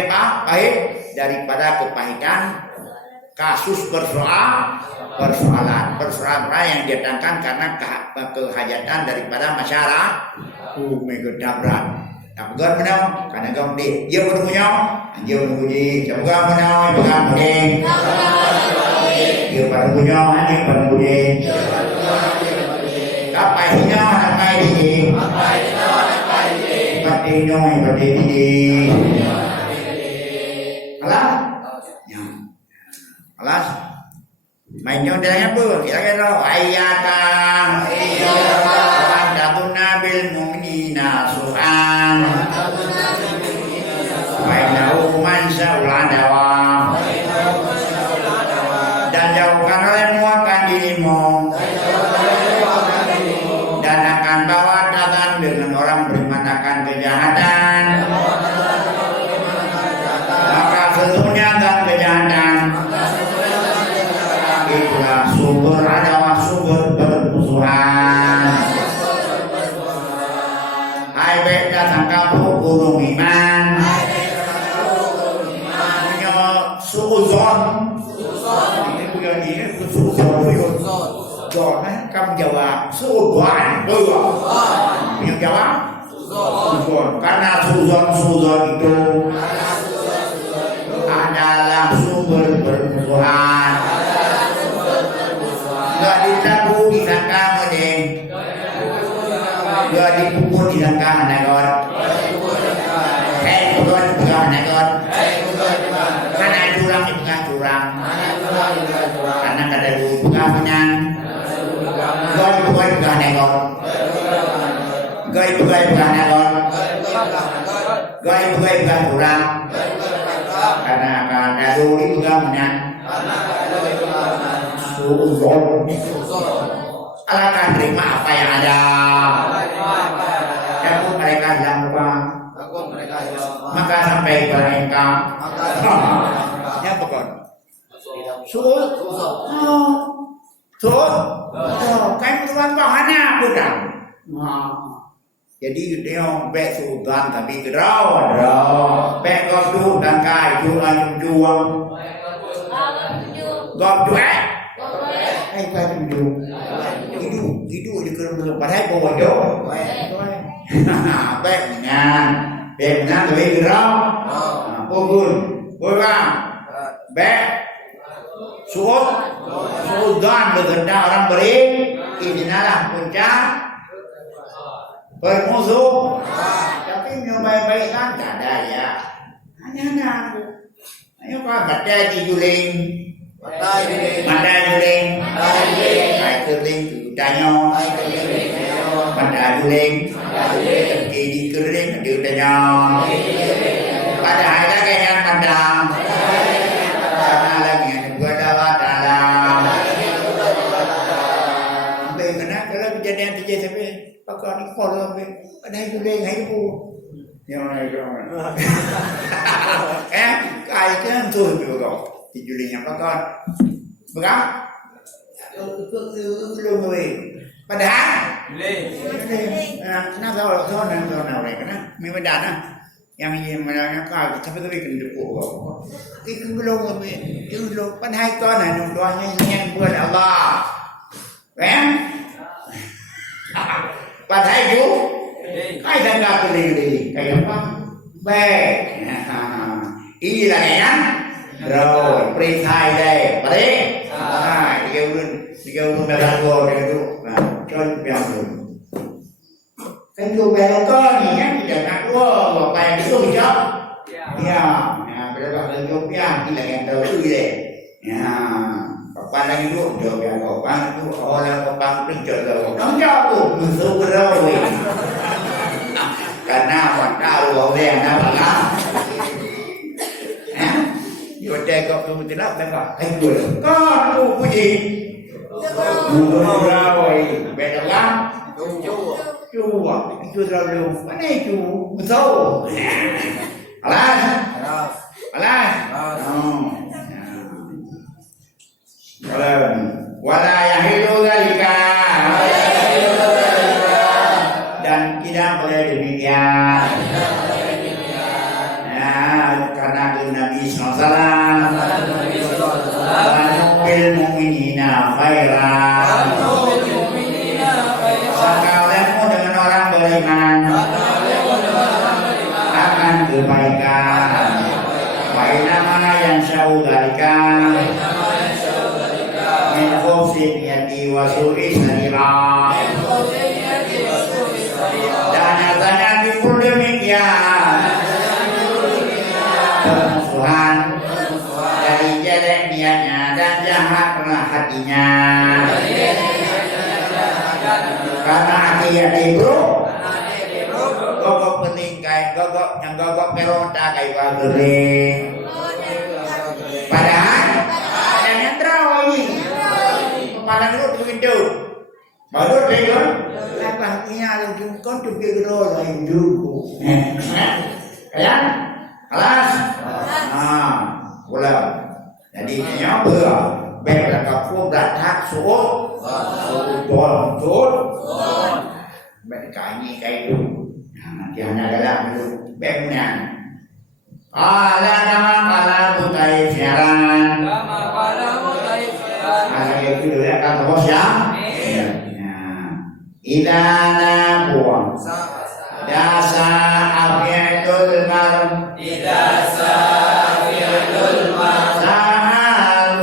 pahit daripada kepahitan kasus persoalan yang didatangkan karena kehajatan daripada masyarakat. Megedabrak Tapgar menang karena gamdi dia berpunya dia berpuji tapgar menang pegang puji dia berpunya dia berpuji apa ini alas mainnya dalanya apa kira-kira ayatan datuna bil mu'minina su'an bainahu man sa'uladawa dan jauhkan olehmu akan dirimu dan akan bawa datang dengan orang beriman akan kejahatan maka sesungguhnya dan kejahatan itulah sumber adalah sumber permusuhan. Hai baik datang kamu guru iman punya suuzon ini bukan ini suuzon kamu jawab suuzon punya jawab suuzon karena suuzon itu adalah sumber permusuhan. Gak ditabu disangka modeng, gak dipukul disangka nagot, pukul bukan nagot, karena curang bukan curang, karena kada dulu bukan menang, gak pukul bukan nagot, gak pukul bukan nagot, gak pukul bukan curang, karena kada dulu bukan menang. Suuzon alangkah terima apa yang ada takut mereka hilang lupa maka sampai mereka ya pokok suuzon Jadi dia baik sultan tapi gerau. Baik kau tu dan kai tu ayam juang. Gop tu Hai kai tu juang. Hidup di kerana padai bawa do. Baik menyan tu gerau. Pokun, pokang. Baik sultan berganda orang beri. Inilah puncak bermusuh, tapi yang baik-baik kan tak ada ya. Hanya ayo kau baca di juling, baca juling, baca juling tu tanya, baca juling, di kering dia tanya, pada hari lagi yang pandang, karena lagi yang berdawa dalam. Kenapa kalau kejadian terjadi sampai pakar ni kalau ada itu leng hai tu. Yang lain kan. Kai kan tu juga. Tijuling yang pakar. Berapa? Belum boleh. Padahal kenapa kalau kau nak kena memang dah yang ini mana kau sampai tu kena depuk. Itu belum boleh. Itu belum. Padahal kau nak doanya yang buat Allah. Kan? Padahal itu, kai dah nak keli, kai apa? Baik. Inilah yang roh, peritai deh, balik. Tiga ulun dah gua itu, con biang tu. Kan tu biang kau ni kan tidak nak gua, apa yang itu jauh. Ya, berapa lagi biang kita yang tahu deh. Ya. Papan lagi tu, jauh biar papan tu orang papan pencet tu, orang jauh musuh berau. Karena orang tahu orang yang nak makan. Yo cakap tu tidak tak ayo. Kau tu puji. Berau, betul kan? Cuba, itu terlalu mana itu musuh. Alas. Wala yahilu dzalika dan tidak boleh demikian. Karena Nabi SAW bil mu'minina khairan. Sekalianmu dengan orang beriman akan kebaikan. Wa inama yang syau dzalika min khufsin yati wa su'i sarira. Dan nyatanya timbul demikian permusuhan dari jelek niatnya dan jahatlah hatinya. Karena hati itu gogok peningkai, gogok peronta kayak bagering. Padahal yang terawih ini malah dulu begitu. Baru dia apa ini ada jungkon tu dia gerol lain dulu. Kan? Alas. Ulang. Jadi nyapa baiklah kau berat suruh. Betul. Baik kami kayak itu. Nanti hanya dalam dulu. Baiknya. Kala butai siaran. Ada itu dia kata bos ya. Idana buang. Dasa afiatul mar. Idasa afiatul mar. Sahalununuhum.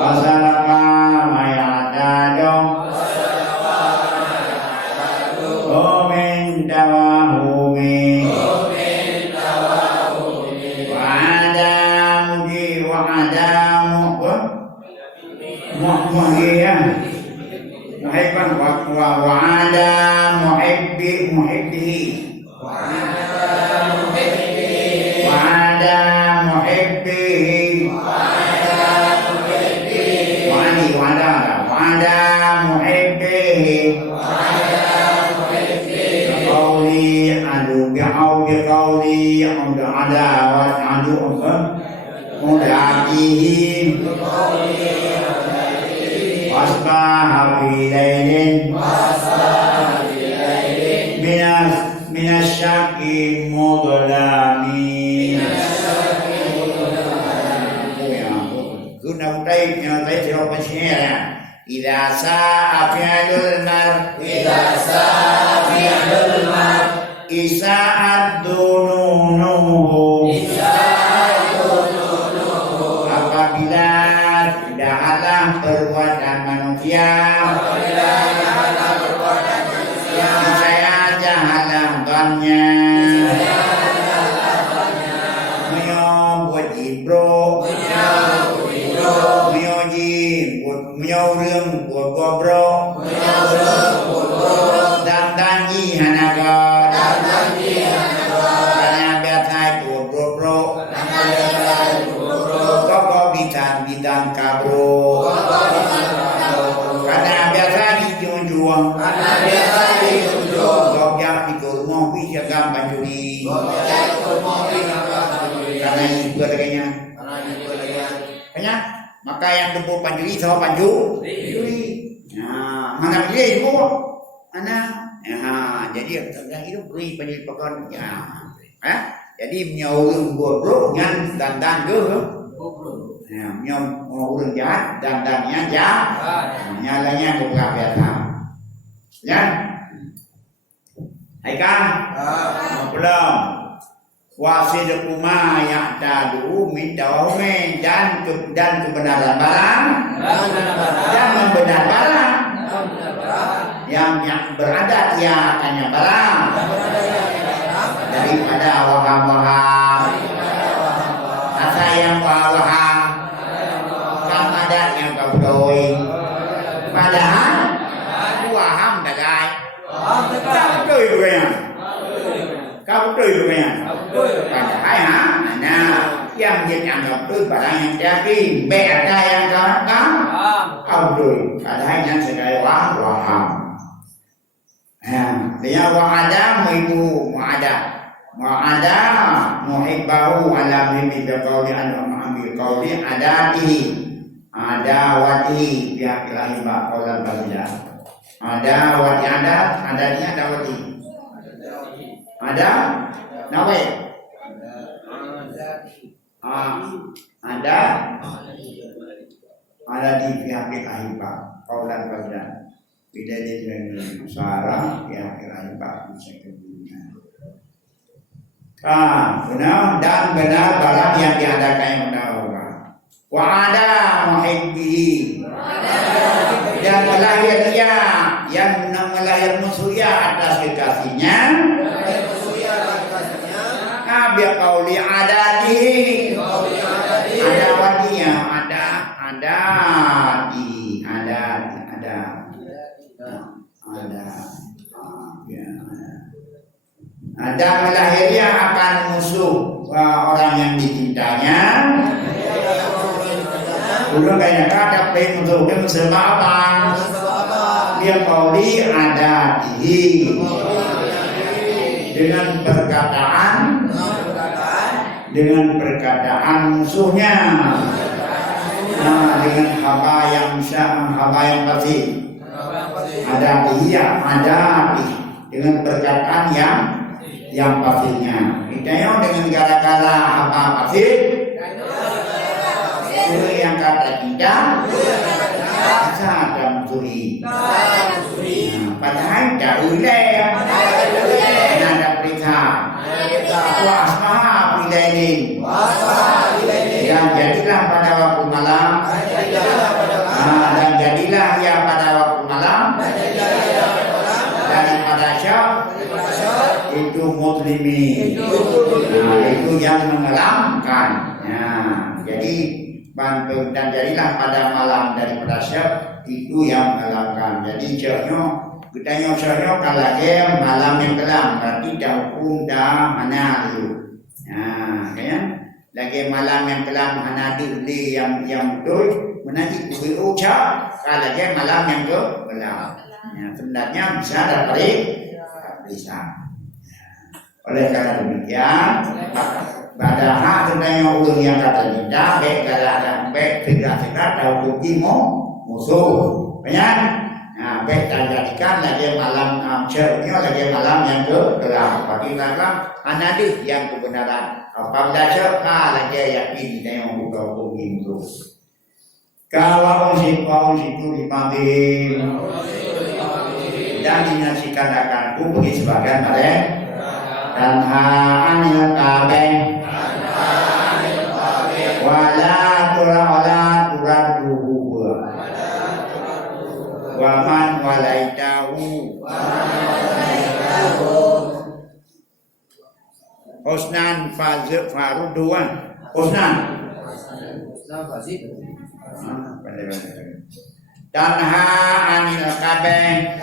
Wasalama mayatadum. Omin dawahumi. Muhibban wa ada muhibbihi wa ada muhibbihi qawli adu biqawli adu adawat adu mudatihi wasbaha fi laili minasyaki mudlami. Guna utai nyotai siapa sihnya. Idza sa'a fi'lul mar. Isa'ad dununuhu. Apabila tidaklah perbuatan manusia. Saya jahalah bannya. Buat ibro. Menyau rương của cô bro. Đang nhi hanaga. Karena biasa của bro. Có bidang kabro. Karena biasa di juang. Gokyak di kurma wisagam panjuri. Karena itu adanya. Kayaknya maka yang debu panjuri sama panju. Nah, mana dia ibu? Mana? Ya, jadi yang itu beri panjuri pekan. Ya, jadi menyaurum bodoh dengan dandan ke. Ya, menyaurum jahat dandannya jahat. Nyalanya buka biasa. Ya. Hai kan? Belum. Wasid kuma yang tadu minta omen dan kebenaran barang dan membenar barang yang berada ya akannya barang daripada waham-waham asa yang waham kam ada yang kabdoi padahal waham dagai kabdoi bukan kabdoi bukan padahal yang dianggap itu barang yang jadi ada yang kan kabdoi padahal yang sebagai waham. Dia wa'ada muhibu wa'ada muhibbahu ala muhibbi biqawli al-mu'amil qawli adatihi adawati pihak ilahi ba'qawlan barzah adawati adatnya adawati ada nawe ada di pihak ilahi ba'qawlan barzah beda dengan sarah yang kira-kira bisa kemudian. Benar barang yang diadakan yang benar. Wa'ada muhibbihi dan melahir dia yang melahir musuhnya atas kekasihnya. Biar qauli adatihi adawatinya ada melahirnya akan musuh orang yang dicintanya. Udah kayaknya ada musuh apa? Dia qauli adatihi dengan perkataan musuhnya. Dengan haba yang pasti. Adatihi dengan perkataan yang pastinya. Kita dengan gara-gara apa pasti? Yang kata tidak bisa ada musuhi. Padahal jauh ada periksa. Wasmaha bilailin. Dan jadilah pada waktu malam. Dan jadilah ya pada waktu malam. Daripada syak itu muslimi. Itu yang mengelamkan. Jadi bantu dan jadilah pada malam daripada syak itu yang mengelamkan. Jadi syaknya kita syaknya kalau malam yang kelam berarti hukum dah mana itu. Kayaknya lagi malam yang kelam mana di yang betul menanti kubu ucap kalau malam yang kelam. Sebenarnya bisa dapat bisa. Oleh karena demikian, pada hak tentang ulun yang kata tidak, baik kalau baik tidak tahu bukti musuh, banyak. Baik terjadikan lagi malam cernya lagi malam yang gelap. Bagi malam anadi yang kebenaran. Apabila cerka lagi yakin dengan buka bumi itu. Kalau situ dipanggil dan dinasikan akan bumi sebagian mereka dan anil kabeh wala turadduhu wa man walaitahu husnan faruduan husnan dan anil kabeh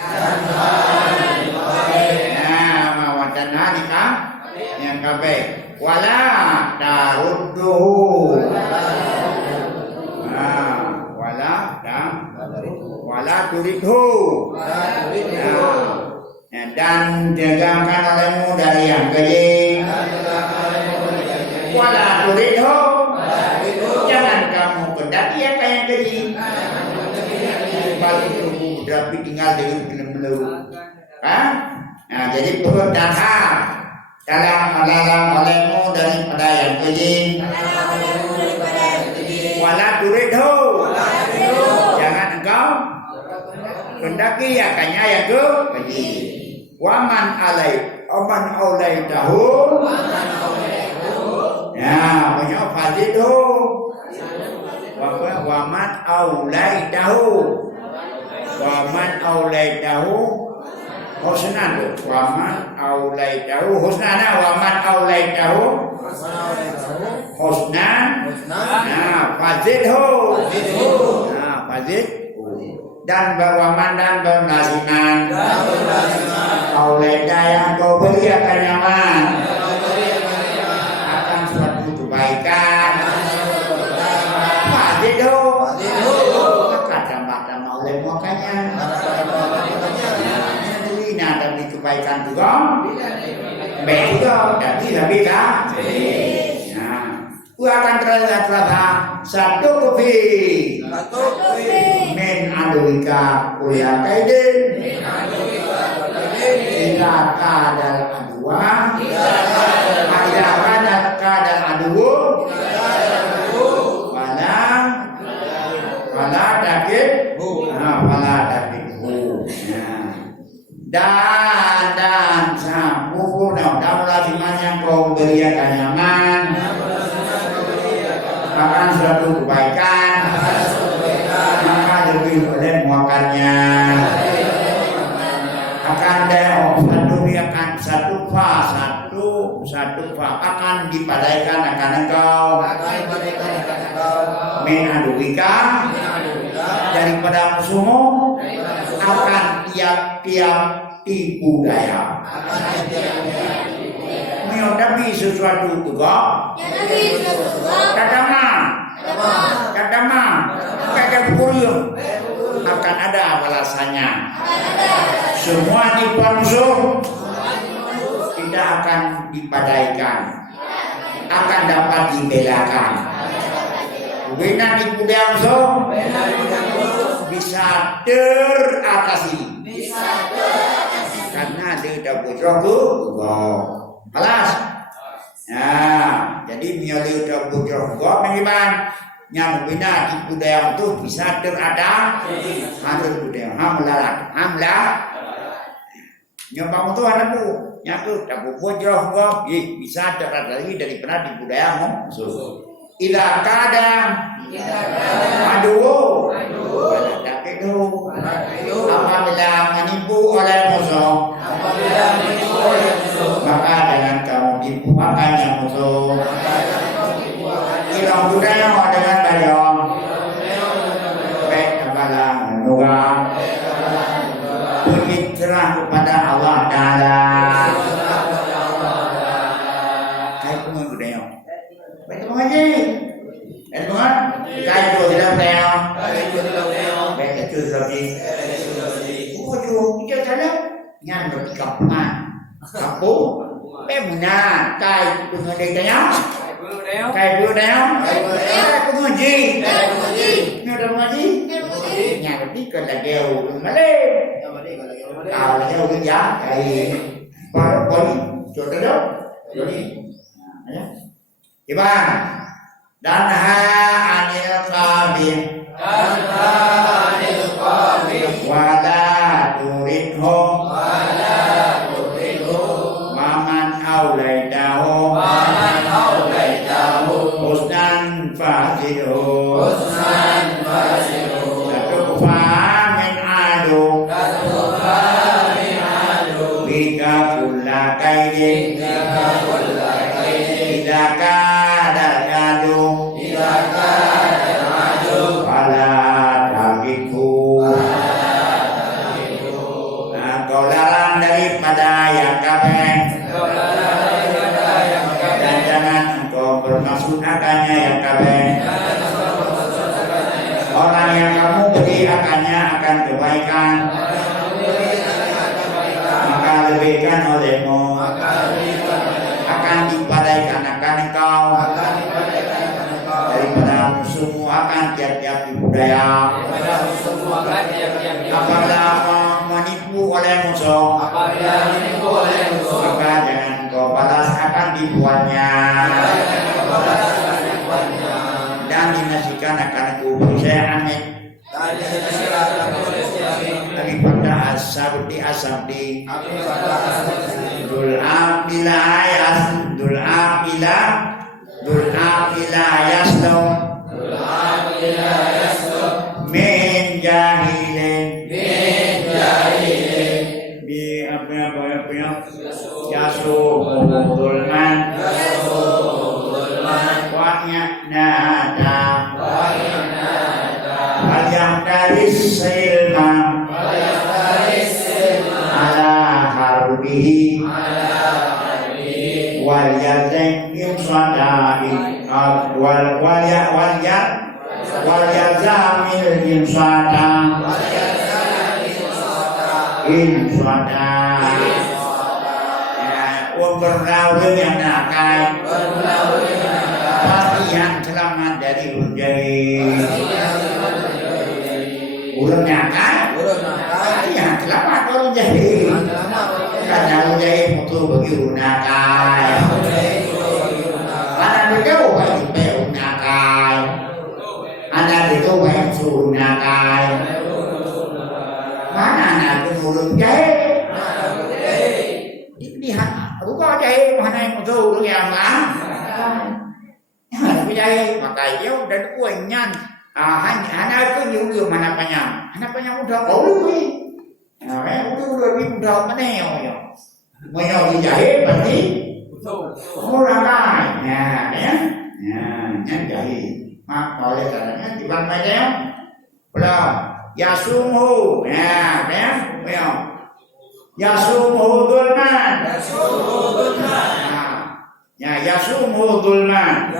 dan nikah yang kabeh wala tarudduhu wala turidhu dan jagakan olehmu dari yang keji wala turidhu jangan kamu kendaki apa yang keji balik tubuh tapi tinggal dengan belum nah jadi perut dan hak dalam olehmu daripada yang keji wala turidhu jangan engkau kendaki akannya yang keji waman alai tahu ya punya fadidu waman aulai tahu husnan waman aulai tahu husnana waman aulai tahu husnan fadidhu fadid dan waman dan berlasiman aulai yang kau beri akan nyaman akan suatu kebaikan fadidhu kata-kata oleh makanya dan kebaikan juga baik juga dan tidak beda akan terasa satu kopi men aduika kuliah kaidin jika kadal adua ada kadal adu wala dakit dan buku dalam laziman yang kau beri akan nyaman akan suatu kebaikan maka lebih boleh muakannya akan akan satu fa akan dipadaikan akan engkau menaduika daripada musuhmu akan tiap-tiap tipu daya. Menghadapi sesuatu juga. Kadama, kakek puyuh akan ada balasannya. Semua tipuan musuh tidak akan dipadaikan, akan dapat dibelakan. Bina tipu daya musuh bisa teratasi karena dia sudah bujroh alas jadi miali sudah bujroh mengiman yang bina tipu daya itu bisa teratasi harus budaya hamlah nyobang itu anakku nyaku dapat bujroh bisa teratasi daripada tipu daya musuh ila kadang aduh apabila menipu oleh musuh maka dengan kamu tipu makanya musuh ilang budaya dengan bayang baik kepada menua berhijrah kepada Allah Ta'ala kayak pun budaya baik mengaji teman kayak itu tidak bayang baik itu lagi kita salah yang lebih kapan kapu benar kai dengan dia kai pengaji yang lebih kerja jauh malam Kalau udah ya, kayak poli, contoh dong. Ya. Iban dan anil qabih wala turidhu waman aulaitahu husnan fasidu satufa min adu bika kulla kaidin idaka darkadu wala takiku kau larang daripada yang kabeh dan jangan engkau bermaksud akannya yang kabeh. Orang yang kamu beri akannya akan kebaikan, maka lebihkan olehmu akan dipadaikan akan engkau daripada musuhmu akan tiap-tiap budaya. Apabila menipu oleh musuh, maka jangan kau balas akan dibuatnya dan dinasikan akan kubur saya amin daripada asabdi dul apila yasdo min jahilin bi apa yasudul man wa'nya nada yang dari silma ala harbihi wal yazim imsadai wal yazamil imsada berlalu yang nakal pasti yang selamat dari hujai urang nakal pasti yang selamat dari hujai karena hujai mutu bagi nakal karena itu bagi peu nakal anak itu bagi suruh nakal mana anak itu urang jahil bukan jahil mana yang mutu urang yang lang jahil maka dia udah kuenyan hanya itu juga mana panjang udah udah udah mana ya mau dijahil berarti orang lain ya jahil mak oleh caranya di mana ya belum yasumuhu ya yasumuhu dulman ya yasumuhu dulman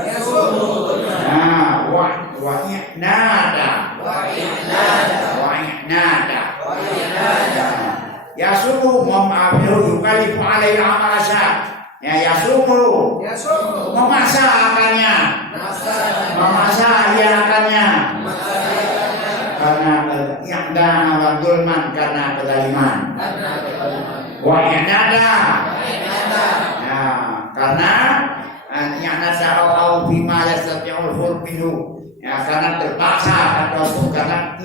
nada yasumu memaafinu yukalifu alaihi amasya ya yasumu memaksa akannya memaksa ia akannya karena yang dana dulman karena kezaliman wa nada ya karena yang nasa au bima yastati'ul furbihu ya karena terpaksa atau karena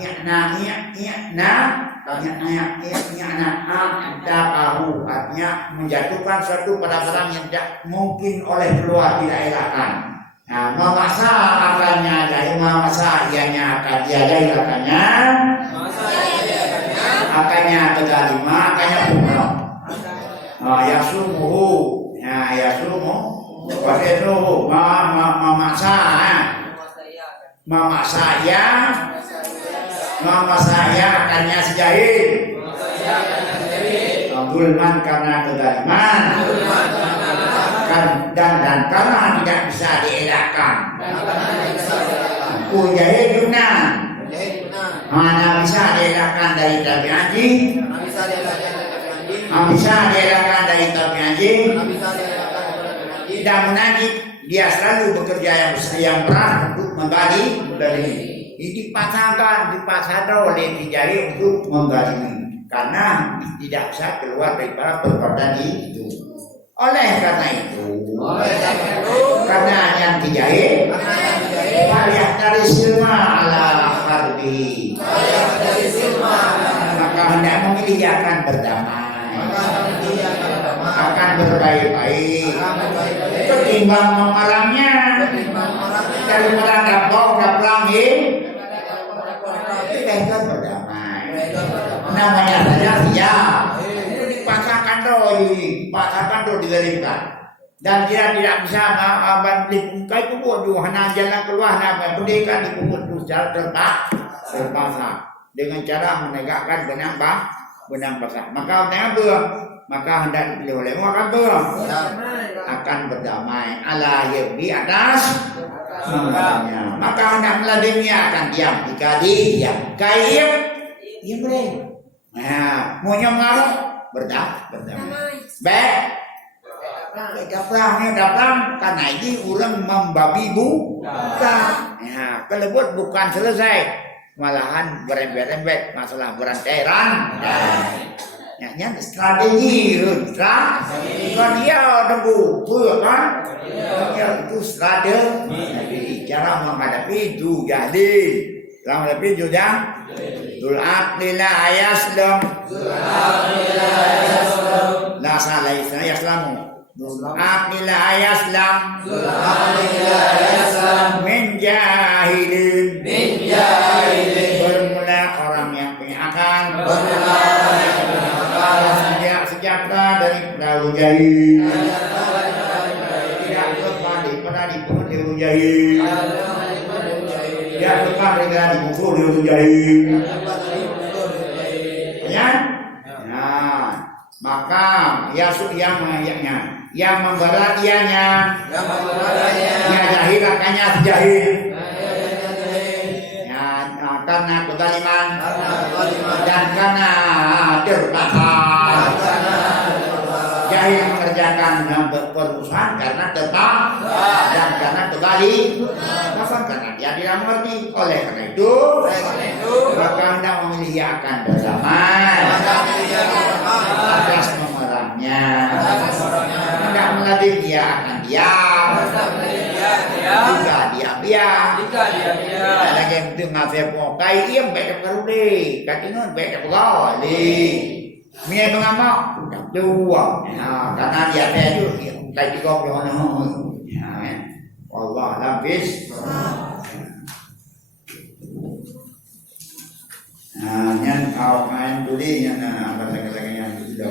dakahu artinya menjatuhkan suatu pada barang yang tidak mungkin oleh keluar tidak elakkan. Nah, memaksa akannya dari memaksa ianya akan diadai akannya kedalima akannya umroh. Yasumuhu ya yasumu wasenuhu memaksa ya akannya si jahil dulman karena kedaliman dan karena tidak bisa dielakkan jahil yunan mana bisa dielakkan dari tabi anjing bisa dielakkan dari tabi anjing tidak menagih dia selalu bekerja yang berat untuk menggali dari dipasangkan oleh dijari untuk menggali karena tidak bisa keluar daripada perbuatan itu. Oleh karena itu, karena yang dijahit, waliah dari silma ala harbi, maka hendak memilih akan berdamai, akan berbaik-baik, ketimbang memarangnya daripada gaplangin, tidak akan berdamai. Namanya saja siap. Dipaksakan tuh digerimkan dan dia tidak bisa dibuka itu bodoh hanya jalan keluar nama pendidikan dipukul secara terpaksa dengan cara menegakkan benang basah maka hendak dipilih oleh akan berdamai ala di atas semuanya maka hendak meladeni akan diam jika diam kayak diam boleh mau nyamaruk berdamai. Baik. Datang karena ini orang membabi buka. Ya, kelebut bukan selesai, malahan berembet-embet masalah beranteran. Ya, strategi, kan dia tunggu, kan? Ya itu strategi. Cara menghadapi itu jadi, menghadapi itu ya. Zul'at lila ayaslam la salah yaslamu Zul'at lila ayaslam min jahilin bermula orang yang punya akal sejak dari dahulu jahil tidak pernah dipungut dahulu jahil tidak pernah dimusuh dahulu jahil ya, nah, maka yang memberat ianya, ya jahil akannya jahil, ya karena kezaliman dan karena terpaksa jahil mengerjakan perusahaan karena terpaksa dan karena kezaliman karena dia tidak mengerti. Oleh karena itu maka hendak memilih akan berdamai atas memerangnya, hendak melatih dia akan diam jika diam lagi itu ngafir pokai iam baik perudi katinun baik pegawai mie mengamak dua karena dia itu kayak dikok Allah habis. Yang awal tuli yang apa lagi yang itu.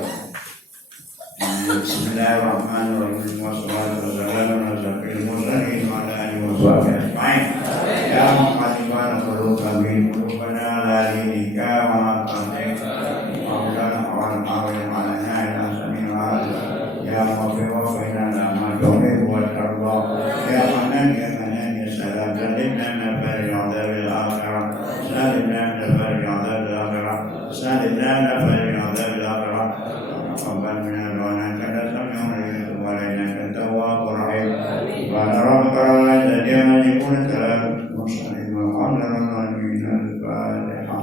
Bismillahirrahmanirrahim. Wassalatu wassalamu ala asyrofil mursalin wa ala alihi washabihi ajmain. Ya muqaddiman qulubana min qulubana la dinika wa ta'tik. Maulana wa al-awli wa al-na'ila samin wa ya maghfir wa fainana ma tu'min wa tarda. Ya manan ya manan ya salam salimna fil adzabil akhirah. Salimna fil adzabil akhirah. Salimna fil adzabil akhirah. Rabbana lana kada sami'na wa lana tawwabur rahim. Wa rabbana lana yakun kalam mursalin wa amrana min al-fatiha.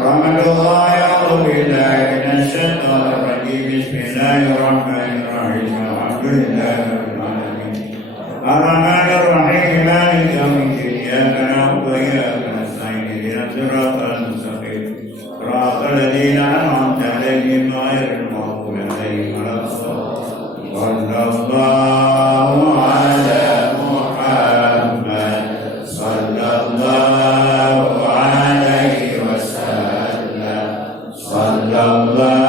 Rahmatullah ya billahi minasy syaithanir rajim. Bismillahirrahmanirrahim. Alhamdulillahirabbil alamin. Ar-rahmanir rahim. Maliki yaumiddin. Iyyaka na'budu wa iyyaka nasta'in. Ihdinas siratal mustaqim. Siratal ladzina an'amta 'alaihim ghairil maghdubi 'alaihim waladdallin. Sallallahu ala Muhammad sallallahu alaihi wasallam sallallahu